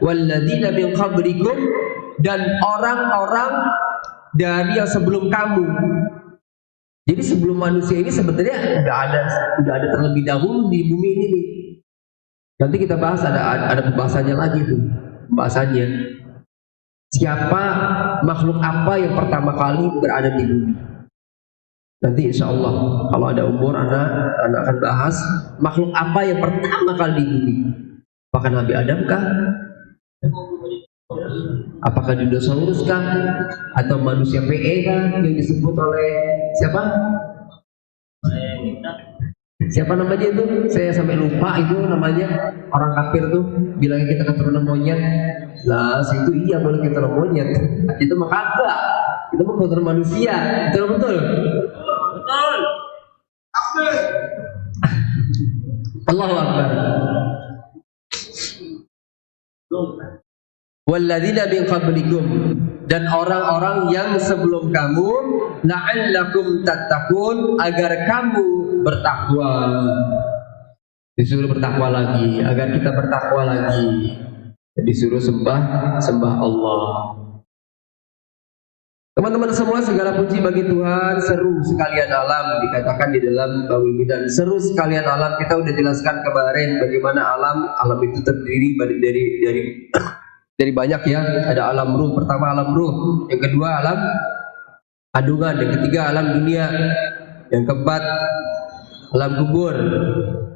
walladzina min qablikum, dan orang-orang dari yang sebelum kamu. Jadi sebelum manusia ini sebenarnya udah ada terlebih dahulu di bumi ini nih. Nanti kita bahas, ada pembahasannya lagi tuh. Pembahasannya siapa, makhluk apa yang pertama kali berada di bumi. Nanti insya Allah kalau ada umur anak akan bahas makhluk apa yang pertama kali di bumi. Apakah Nabi Adam kah? Apakah dinosaurus kah? Atau manusia PE kah yang disebut oleh siapa? Siapa namanya itu? Saya sampai lupa itu namanya. Orang kafir tuh bilangnya kita keturunan monyet. Lah, itu iya boleh keturunan monyet. Itu mah kagak. Itu mah keturunan manusia. Betul betul. Betul. Akbar. Allahu Akbar. Walladzina min qablikum, dan orang-orang yang sebelum kamu, la'allakum tattaqun, agar kamu bertakwa. Disuruh bertakwa lagi, agar kita bertakwa lagi. Disuruh sembah Allah. Teman-teman semua, segala puji bagi Tuhan. Seru sekalian alam, dikatakan di dalam Babul Midan. Seru sekalian alam. Kita udah jelaskan kemarin bagaimana alam itu terdiri Jadi banyak ya, ada alam ruh. Pertama alam ruh, yang kedua alam kandungan, yang ketiga alam dunia, yang keempat alam kubur,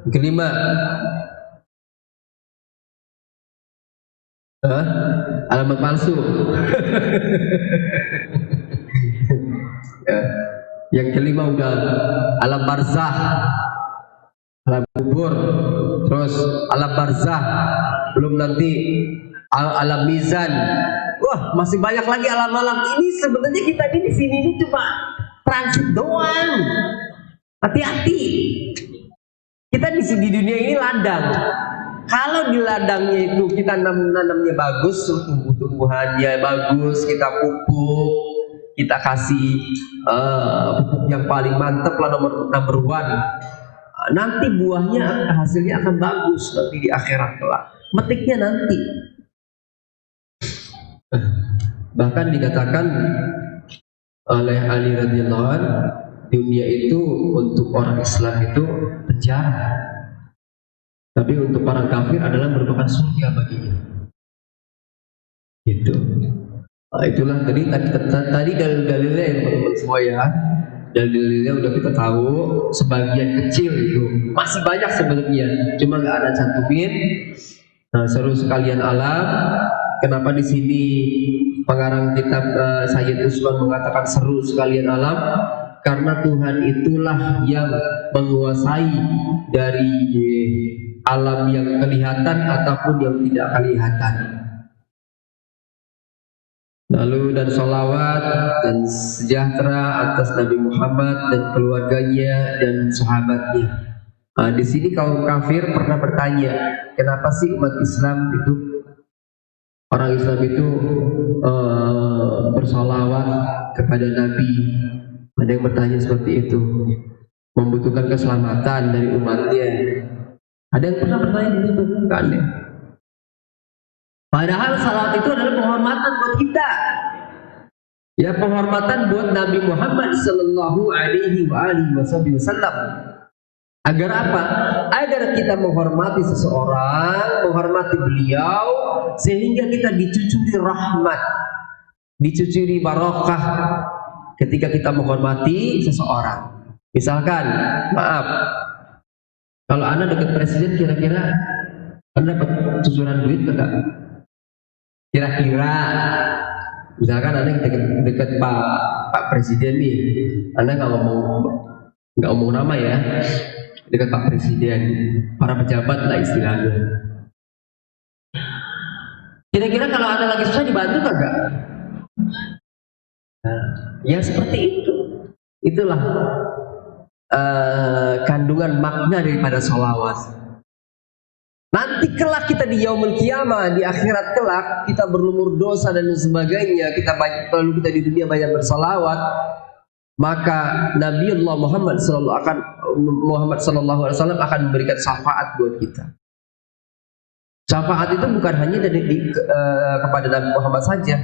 yang kelima alamat palsu. Ya. Yang kelima udah alam barzah, alam kubur, terus alam barzah, belum nanti alam mizan. Wah, masih banyak lagi alam-alam. Ini sebenarnya kita di sini ini cuma transit doang. Hati-hati. Kita di dunia ini ladang. Kalau di ladangnya itu kita nanamnya bagus, tumbuh-tumbuhannya bagus, kita pupuk, kita kasih pupuk yang paling mantap lah, number one. Nanti buahnya, hasilnya akan bagus nanti di akhirat kelak. Metiknya nanti. Bahkan dikatakan oleh Ali radhiyallahu anhu, dunia itu untuk orang Islam itu penjara, tapi untuk orang kafir adalah merupakan surga baginya. Itu. Nah, itulah tadi dalil-dalilnya ya teman-teman semua ya. Dalil-dalilnya udah kita tahu, sebagian kecil itu. Masih banyak sebenarnya, cuma nggak ada cantumin. Nah, seru sekalian alam. Kenapa di sini pengarang kitab Sayyid Usman mengatakan seru sekalian alam? Karena Tuhan itulah yang menguasai dari alam yang kelihatan ataupun yang tidak kelihatan. Lalu dan sholawat dan sejahtera atas Nabi Muhammad dan keluarganya dan sahabatnya. Nah, di sini kaum kafir pernah bertanya, kenapa sih umat Islam itu, orang Islam itu bersolawat kepada Nabi? Ada yang bertanya seperti itu, membutuhkan keselamatan dari umatnya. Ada yang pernah bertanya begitu? Kan ya? Padahal salawat itu adalah penghormatan buat kita. Ya, penghormatan buat Nabi Muhammad sallallahu alaihi wasallam. Agar apa? Agar kita menghormati seseorang, menghormati beliau, sehingga kita dicucuri rahmat, dicucuri barakah ketika kita menghormati seseorang. Misalkan, maaf, kalau Anda dekat presiden, kira-kira Anda dapat cucuran duit enggak? Kira-kira, misalkan Anda dekat Pak Presiden nih, Anda nggak ngomong nama ya, dekat Pak Presiden, para pejabat lah istilahnya. Kira-kira kalau Anda lagi susah dibantu kagak? Nah, ya seperti itu. Itulah kandungan makna daripada sholawat. Nanti kelak kita di yaumul qiyamah, di akhirat kelak, kita berlumur dosa dan sebagainya, kita di dunia banyak bersolawat, maka Nabiullah Muhammad sallallahu alaihi wasallam akan memberikan syafaat buat kita. Syafaat itu bukan hanya kepada Nabi Muhammad saja.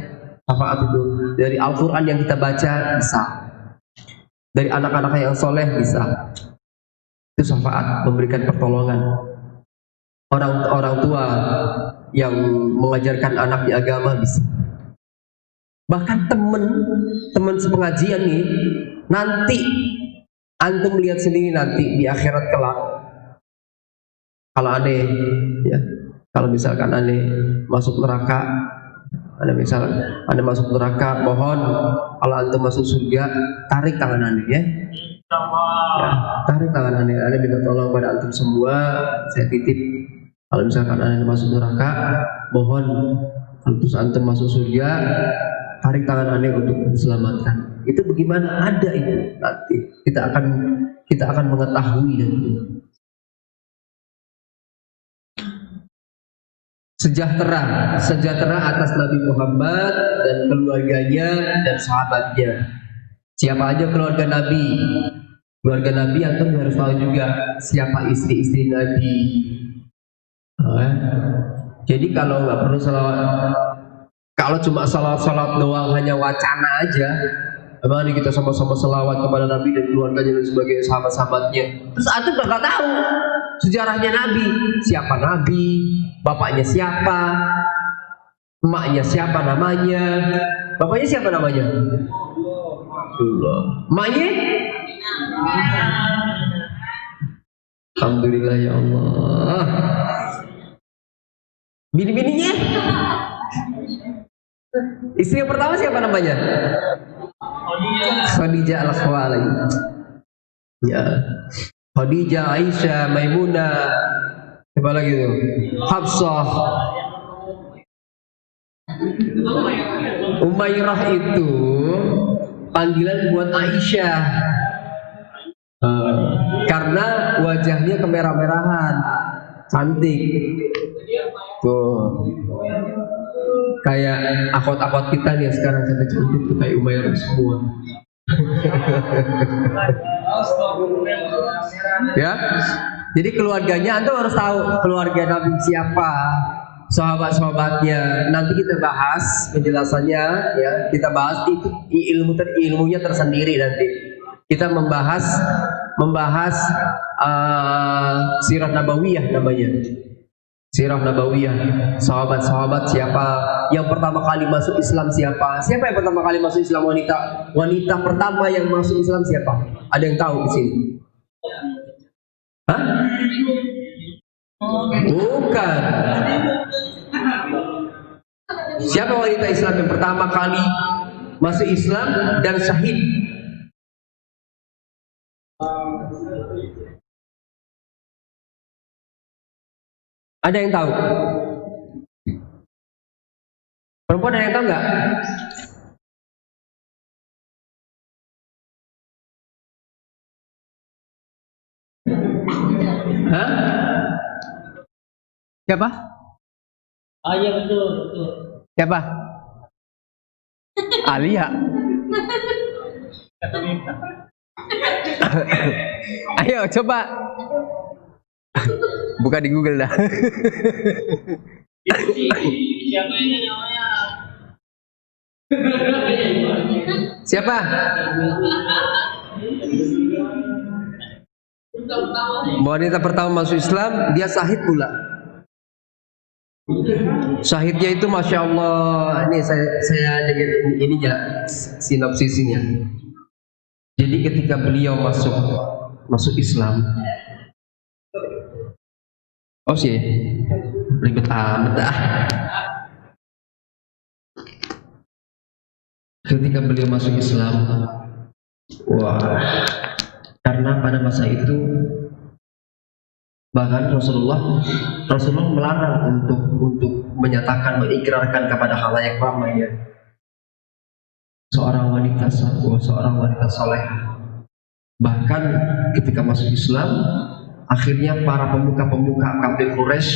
Syafaat itu dari Al-Quran yang kita baca bisa, dari anak-anak yang soleh bisa. Itu syafaat, memberikan pertolongan. Orang tua yang mengajarkan anaknya agama bisa. Bahkan teman sepengajian nih, nanti antum lihat sendiri nanti di akhirat kelak. Kalau aneh, ya, kalau misalkan aneh masuk neraka, Anda masuk neraka, mohon kalau antum masuk surga, tarik tangan aneh ya. Ya, tarik tangan aneh minta tolong pada antum semua, saya titip. Kalau misalkan Anda masuk neraka, mohon terus antum masuk surga, tarik tangan Anda untuk diselamatkan. Itu bagaimana? Ada itu nanti. Kita akan mengetahui nanti. Sejahtera atas Nabi Muhammad dan keluarganya dan sahabatnya. Siapa aja keluarga Nabi? Keluarga Nabi antum harus tahu juga siapa istri-istri Nabi. Jadi kalau nggak perlu salawat, kalau cuma salawat doang hanya wacana aja, mari kita sama-sama salawat kepada Nabi dan keluarganya dan sebagai sahabat-sahabatnya. Terus antum nggak tahu sejarahnya Nabi, siapa Nabi, bapaknya siapa, Emaknya siapa namanya? Bapaknya siapa namanya? Abdullah. Emaknya? Alhamdulillah ya Allah. Bini-bininya? Istri yang pertama siapa namanya? Khadijah al-Khawaly. Ya. Khadijah, Aisyah, Maimunah. Siapa lagi tuh? Hafsah. Umairah itu panggilan buat Aisyah. Karena wajahnya kemerah-merahan, cantik. Tuh. Kayak akhwat-akhwat kita nih sekarang cantik-cantik tuh kayak Umairah semua. Ya. Jadi keluarganya Anda harus tahu keluarga Nabi siapa, sahabat-sahabatnya. Nanti kita bahas penjelasannya ya. Kita bahas itu ilmunya tersendiri nanti. Kita membahas sirah nabawiyah namanya. Sirah nabawiyah, sahabat-sahabat siapa, yang pertama kali masuk Islam siapa? Siapa yang pertama kali masuk Islam wanita? Wanita pertama yang masuk Islam siapa? Ada yang tahu di sini? Hah? Bukan. Siapa wanita Islam yang pertama kali masuk Islam dan syahid? Ada yang tahu? Perempuan ada yang tahu nggak? Hah? Siapa? Ah iya betul. Siapa? Alia. Ayo coba. Buka di Google dah. Siapa ini namanya? Siapa? Wanita pertama masuk Islam, dia syahid pula. Syahidnya itu masya Allah. Ini saya dengar ininya sinopsisnya. Jadi ketika beliau masuk Islam, oh sih, ribet amat dah. Ketika beliau masuk Islam, wah, karena pada masa itu bahkan Rasulullah melarang untuk menyatakan, mengikrarkan kepada khalayak ramai ya, seorang wanita salehah. Bahkan ketika masuk Islam, akhirnya para pemuka kafir Quraisy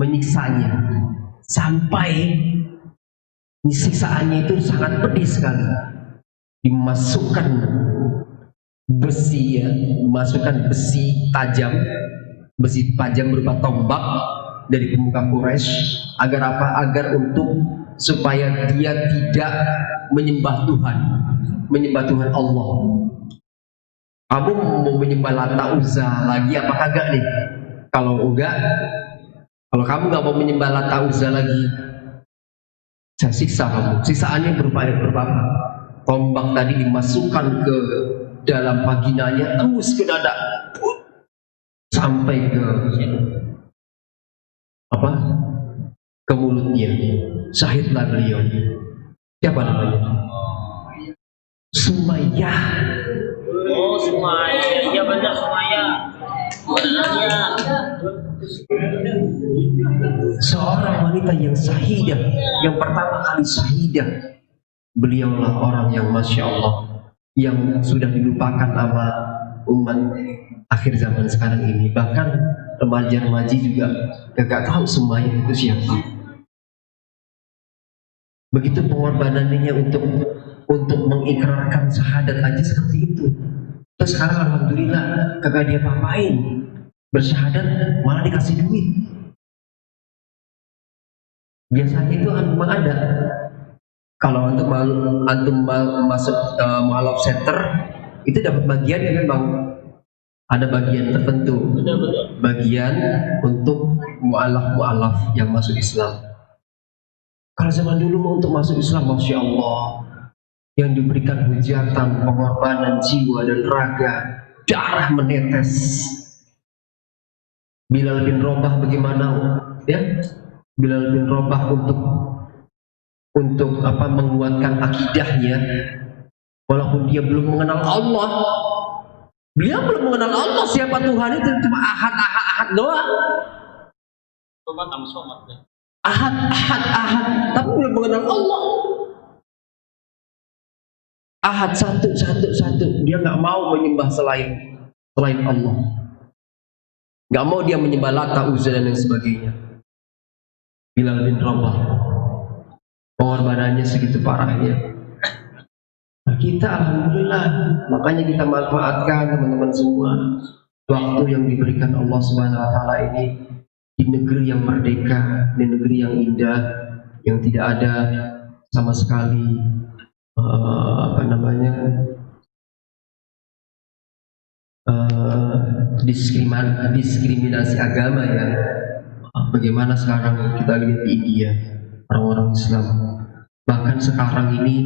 menyiksanya sampai siksaannya itu sangat pedih sekali. Dimasukkan besi tajam berupa tombak dari pemuka Quraisy. Agar apa? Agar supaya dia tidak menyembah Tuhan Allah. Kamu mau menyembah Lata Uzza lagi apa kagak nih? Kalau kamu nggak mau menyembah Lata Uzza lagi, saya siksa kamu. Siksaannya berupa apa? Tombak tadi dimasukkan ke dalam vaginanya, tembus ke dada, sampai ke ke mulutnya. Syahidlah beliau. Siapa namanya? Sumayyah. Oh Sumayyah, iya benar Sumayyah. Seorang wanita yang syahidah, yang pertama kali syahidah. Beliaulah orang yang masya Allah, yang sudah dilupakan sama umat akhir zaman sekarang ini. Bahkan remaja-remaji juga gak tahu Sumayyah itu siapa. Begitu pengorbanannya untuk mengikrarkan syahadat aja seperti itu. Terus sekarang alhamdulillah kagak dia apain, bersyahadat malah dikasih duit. Biasanya itu memang ada. Kalau antum masuk mualaf center itu dapat bagian yang memang ada bagian tertentu. Bagian untuk mualaf yang masuk Islam. Kalau zaman dulu untuk masuk Islam, Masya Allah, yang diberikan hujatan, pengorbanan jiwa dan raga, darah menetes. Bilal bin Rabah bagaimana, ya? Bilal bin Rabah untuk menguatkan akidahnya, walaupun dia belum mengenal Allah. Beliau belum mengenal Allah, siapa Tuhan itu, cuma ahad doang. Ahad, tapi belum mengenal Allah. Ahad satu. Dia nggak mau menyembah selain Allah. Nggak mau dia menyembah Lata, Uzza dan lain sebagainya. Bilal bin Rabah, pengorbanannya segitu parahnya. Nah, kita alhamdulillah, makanya kita manfaatkan teman-teman semua waktu yang diberikan Allah Subhanahu Wa Taala ini di negeri yang merdeka, di negeri yang indah, yang tidak ada sama sekali diskriminasi agama ya. Bagaimana sekarang kita lihat di India, orang-orang Islam, bahkan sekarang ini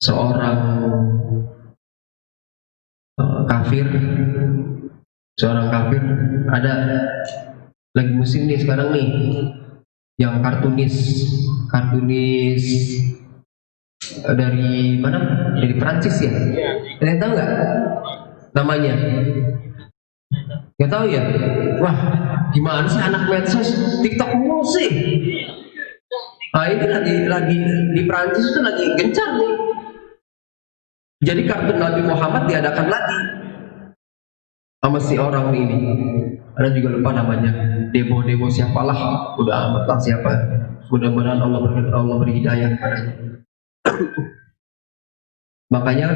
seorang kafir ada lagi musim nih sekarang nih, yang kartunis dari mana? Dari Prancis ya? Kalian tahu nggak namanya? Nggak tahu ya? Wah, gimana sih anak medsos TikTok mulu sih? Nah ini lagi di Prancis itu lagi gencar nih. Jadi kartun Nabi Muhammad diadakan lagi sama si orang ini. Ada juga lupa namanya. Debo siapalah, udah amat lah siapa. Mudah-mudahan Allah beri hidayah kepadanya. Makanya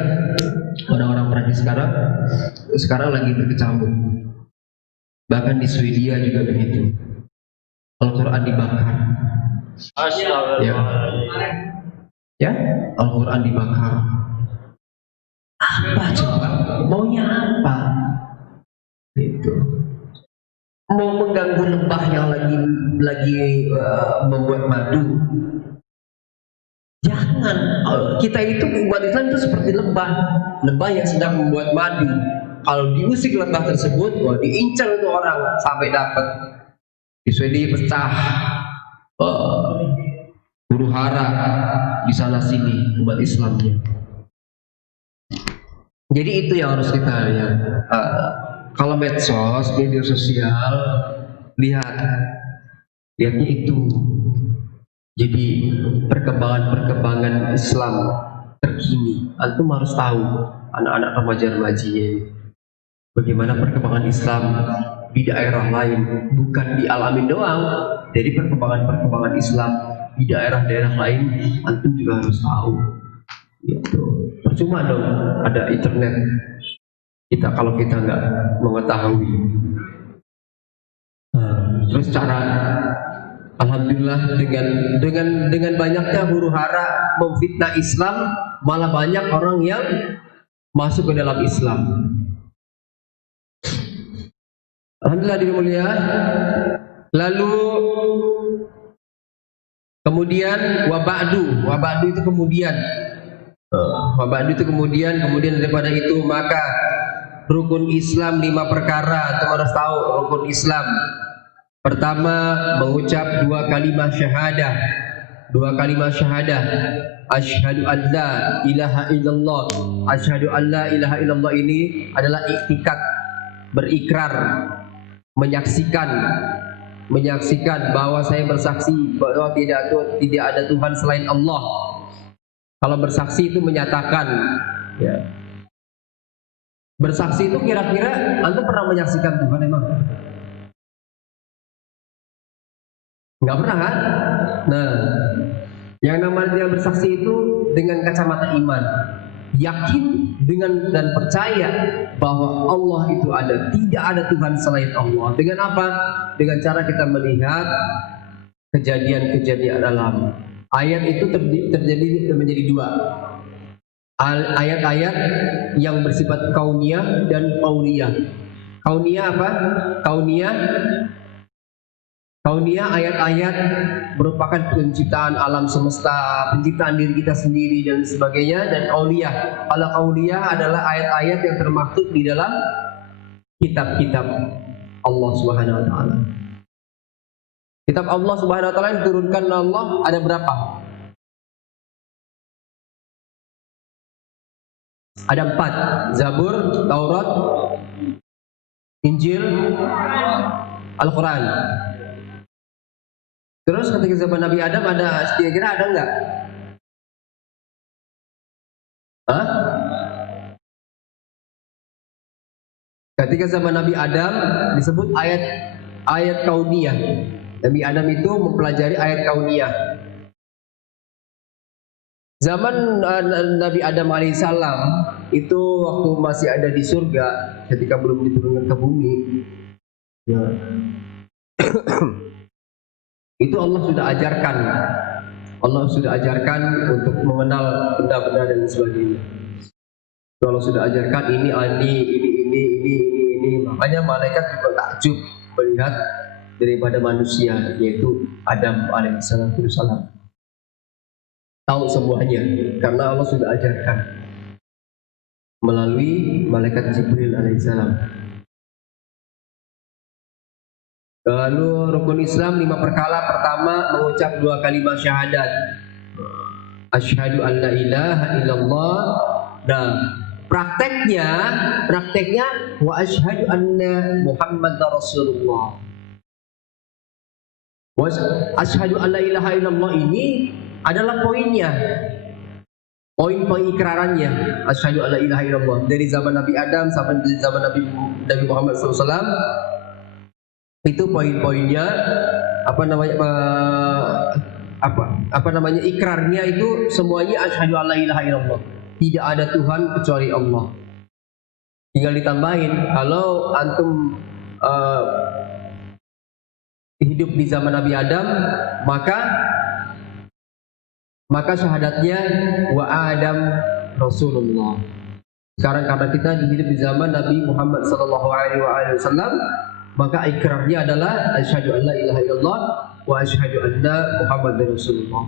orang-orang Prancis sekarang lagi berkecamuk. Bahkan di Swedia juga begitu. Al-Quran dibakar. Ya, Al-Quran dibakar. Apa coba? Maunya apa? Itu mau mengganggu lebah yang lagi membuat madu. Jangan. Kita itu umat Islam itu seperti lebah yang sedang membuat madu. Kalau diusik lebah tersebut, diincar tuh orang sampai dapat. Di Swedia pecah, huru hara di sana sini umat Islamnya. Jadi itu yang harus kita lihat. Kalau medsos, media sosial, lihatnya itu. Jadi perkembangan Islam terkini, antum harus tahu, anak-anak remaja-remajinya, bagaimana perkembangan Islam di daerah lain, bukan di Al-Amin doang. Jadi perkembangan Islam di daerah-daerah lain, antum juga harus tahu. Gitu. Percuma dong ada internet kalau kita nggak mengetahui. Terus alhamdulillah dengan banyaknya huru hara memfitnah Islam, malah banyak orang yang masuk ke dalam Islam. Alhamdulillah dimulia. Lalu kemudian wabadu itu kemudian. Kemudian daripada itu maka rukun Islam 5 perkara. Antum harus tahu rukun Islam. Pertama, mengucap 2 kalimat syahadah. Asyhadu an la ilaha illallah. Asyhadu an la ilaha illallah ini adalah iktikad, berikrar, menyaksikan bahwa saya bersaksi bahwa tidak ada Tuhan selain Allah. Kalau bersaksi itu menyatakan, ya. Bersaksi itu kira-kira Anda pernah menyaksikan Tuhan emang? Nggak pernah kan? Nah, yang namanya bersaksi itu dengan kacamata iman, yakin dan percaya bahwa Allah itu ada, tidak ada Tuhan selain Allah. Dengan apa? Dengan cara kita melihat kejadian-kejadian alam. Ayat itu terjadi menjadi 2. Ayat-ayat yang bersifat kauniyah dan qauliyah. Kauniyah apa? Kauniyah ayat-ayat merupakan penciptaan alam semesta, penciptaan diri kita sendiri dan sebagainya. Dan qauliyah, kalau qauliyah adalah ayat-ayat yang termaktub di dalam kitab-kitab Allah Subhanahu wa taala. Kitab Allah Subhanahu wa taala yang diturunkan oleh Allah ada berapa? Ada 4, Zabur, Taurat, Injil, Al-Quran. Terus ketika zaman Nabi Adam ada, kira-kira ada enggak? Hah? Ketika zaman Nabi Adam disebut ayat kauniyah. Nabi Adam itu mempelajari ayat kauniyah. Zaman Nabi Adam alaihissalam itu waktu masih ada di surga, ketika belum diturunkan ke bumi, ya. Itu Allah sudah ajarkan untuk mengenal benda-benda dan sebagainya. Allah sudah ajarkan ini. Makanya malaikat juga takjub melihat daripada manusia, yaitu Adam alaihissalam. Tahu semuanya karena Allah sudah ajarkan melalui malaikat Jibril alaihissalam. Lalu rukun Islam 5 perkara. Pertama, mengucap 2 kalimat syahadat. Asyhadu an la ilaha illallah. Dan prakteknya wa asyhadu anna Muhammadar Rasulullah. Wa asyhadu an la ilaha illallah ini adalah poinnya. Poin-poin ikrarannya. Asyhadu an la ilaha illallah dari zaman Nabi Adam sampai zaman Nabi Muhammad SAW. Itu poin-poinnya ikrarnya itu semuanya asyhadu an la ilaha illallah. Tidak ada Tuhan kecuali Allah. Tinggal ditambahin kalau antum hidup di zaman Nabi Adam, maka syahadatnya wa Adam Rasulullah. Sekarang karena kita hidup di zaman Nabi Muhammad SAW, maka ikrarnya adalah asyhadu an la ilaha illallah wa asyhadu anna Muhammadar Rasulullah.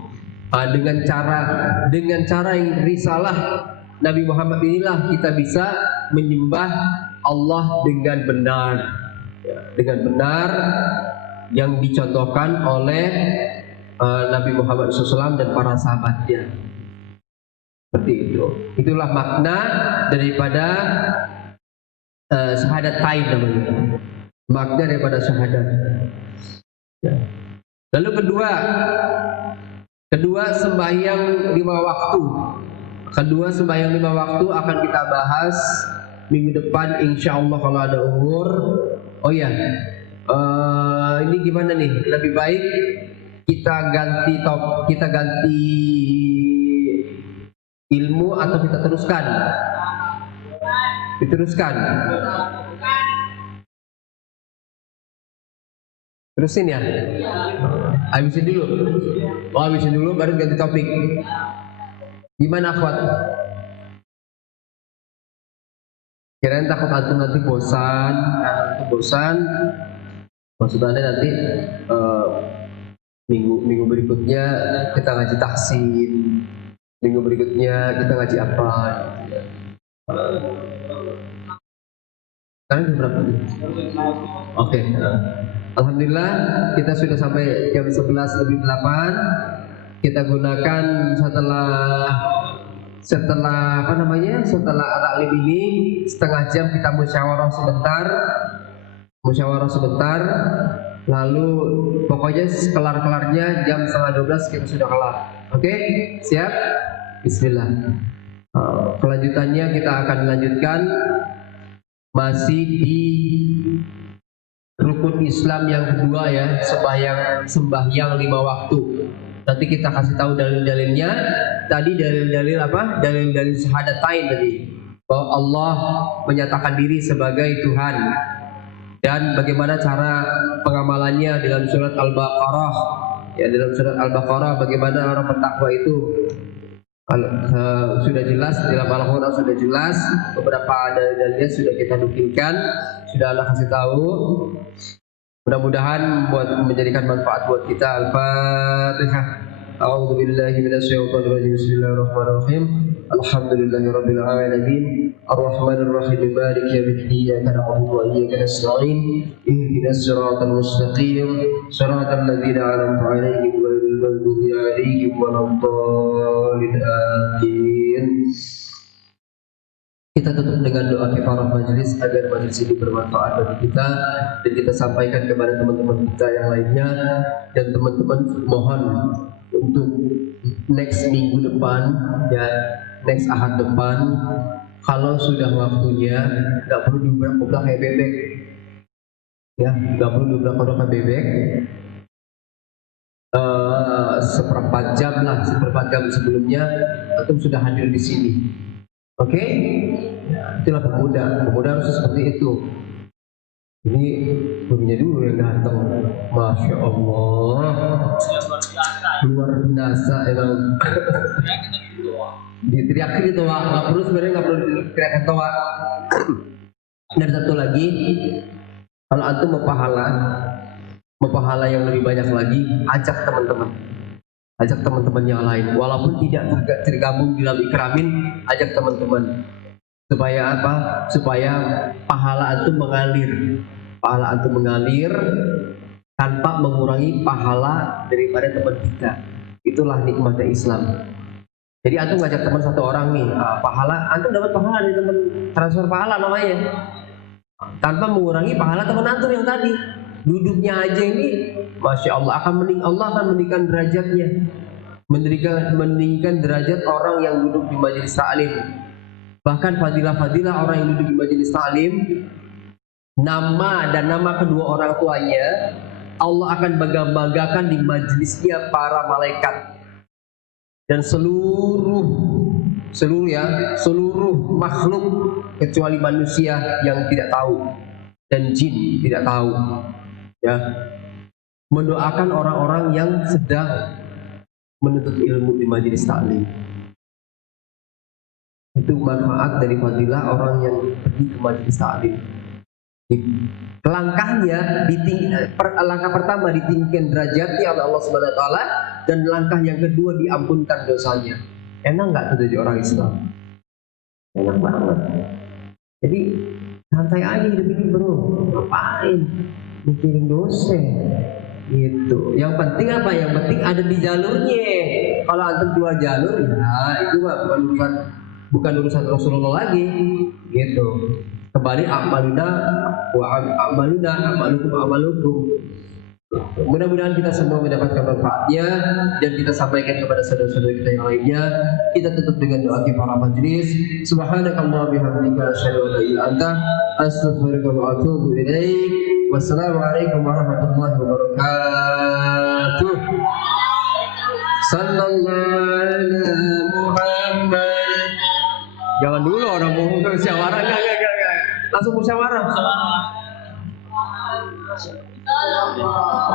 Dengan cara yang risalah Nabi Muhammad inilah kita bisa menyembah Allah dengan benar, dengan benar yang dicontohkan oleh Nabi Muhammad SAW dan para sahabatnya. Seperti itu. Itulah makna daripada syahadatain namanya. Makna daripada syahadat. Ya. Lalu kedua sembahyang 5 waktu. Kedua sembahyang 5 waktu akan kita bahas minggu depan insyaallah kalau ada umur. Oh ya, ini gimana nih? Lebih baik kita ganti ilmu atau kita teruskan? Diteruskan. Terusin ya. Habisin dulu baru ganti topik. Gimana akhwat? Kirain takut antum nanti bosan. Maksudnya nanti minggu berikutnya kita ngaji tahsin, minggu berikutnya kita ngaji apa? Sekarang jam berapa nih? Oke. Alhamdulillah kita sudah sampai jam 11:08. Kita gunakan setelah taklim ini setengah jam kita musyawarah sebentar, lalu pokoknya kelar-kelarnya jam 11:30 kita sudah kelar. Oke, siap? Bismillah. Kelanjutannya kita akan lanjutkan masih di rukun Islam yang kedua ya, sembahyang 5 waktu. Nanti kita kasih tahu dalil-dalilnya. Tadi dalil-dalil apa? Dalil-dalil syahadatain tadi. Bahwa Allah menyatakan diri sebagai Tuhan. Dan bagaimana cara pengamalannya dalam surat Al-Baqarah. Ya, dalam surat Al-Baqarah bagaimana orang bertakwa itu sudah jelas, dalam Al-Quran sudah jelas. Beberapa dalilnya sudah kita nukilkan, sudah Allah kasih tahu. Mudah-mudahan menjadikan manfaat buat kita. Al-Fatihah. A'udzu billahi minasyaitonir rajim. Bismillahirrahmanirrahim. Alhamdulillahirabbil alamin. Arrahmanir rahim. Maliki yaumiddin. Iyyaka na'budu wa iyyaka nasta'in. Ihdinas siratal mustaqim. Shiratal ladzina an'amta 'alaihim ghairil maghdubi 'alaihim waladdallin. Amin. Kita tutup dengan doa kifarah majelis agar majelis ini bermanfaat bagi kita dan kita sampaikan kepada teman-teman kita yang lainnya, dan teman-teman mohon untuk next minggu depan ya, next ahad depan, kalau sudah waktunya nggak perlu diubah-ubah kayak bebek ya, nggak perlu diubah-ubah kayak bebek. Seperempat jam sebelumnya atau sudah hadir di sini. Oke, ya, itulah pemuda harus seperti itu. Ini gurunya dulu yang datang, masya Allah, luar biasa emang. Diteriakin itu Wak, nggak perlu diteriakin itu Wak. Dan satu lagi, kalau antum mau pahala yang lebih banyak lagi, ajak teman-teman yang lain, walaupun tidak tergabung dalam ikramin, ajak teman-teman supaya apa? Supaya pahala antum mengalir tanpa mengurangi pahala daripada teman kita. Itulah nikmatnya Islam. Jadi antum ngajak teman satu orang nih, pahala antum dapat pahala dari teman, transfer pahala namanya, tanpa mengurangi pahala teman antum yang tadi. Duduknya aja ini, masya Allah, Allah akan meninggikan derajatnya, meninggikan derajat orang yang duduk di majelis taklim. Bahkan fadilah orang yang duduk di majelis taklim, nama kedua orang tuanya Allah akan banggakan di majelisnya para malaikat dan seluruh makhluk kecuali manusia yang tidak tahu dan jin tidak tahu. Ya, mendoakan orang-orang yang sedang menuntut ilmu di majelis taklim. Itu manfaat dari fadilah orang yang pergi ke majelis taklim. Langkah pertama ditinggikan derajatnya oleh Allah Subhanahu wa taala, dan langkah yang kedua diampunkan dosanya. Enak nggak tuh jadi orang Islam? Enak banget. Jadi santai aja hidup ini bro, ngapain mikirin dosa gitu. Yang penting apa? Yang penting ada di jalurnya. Kalau antum keluar jalur, ya itu bukan urusan Rasulullah lagi gitu. Kembali amalukum. Mudah-mudahan kita semua mendapatkan manfaatnya dan kita sampaikan kepada saudara-saudara kita yang lainnya. Kita tutup dengan doa kifarah majelis. Subhanakallahumma bihamdika asyhadu an la ilaha illa anta astaghfiruka wa atubu ilaik. Wassalamualaikum warahmatullahi wabarakatuh. Sallallahu alaihi Muhammad. Jangan dulu orang mau musyawarah, enggak. Langsung musyawarah.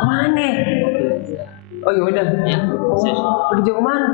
Mana? Oh ya udah. Ya. Pergi ke mana?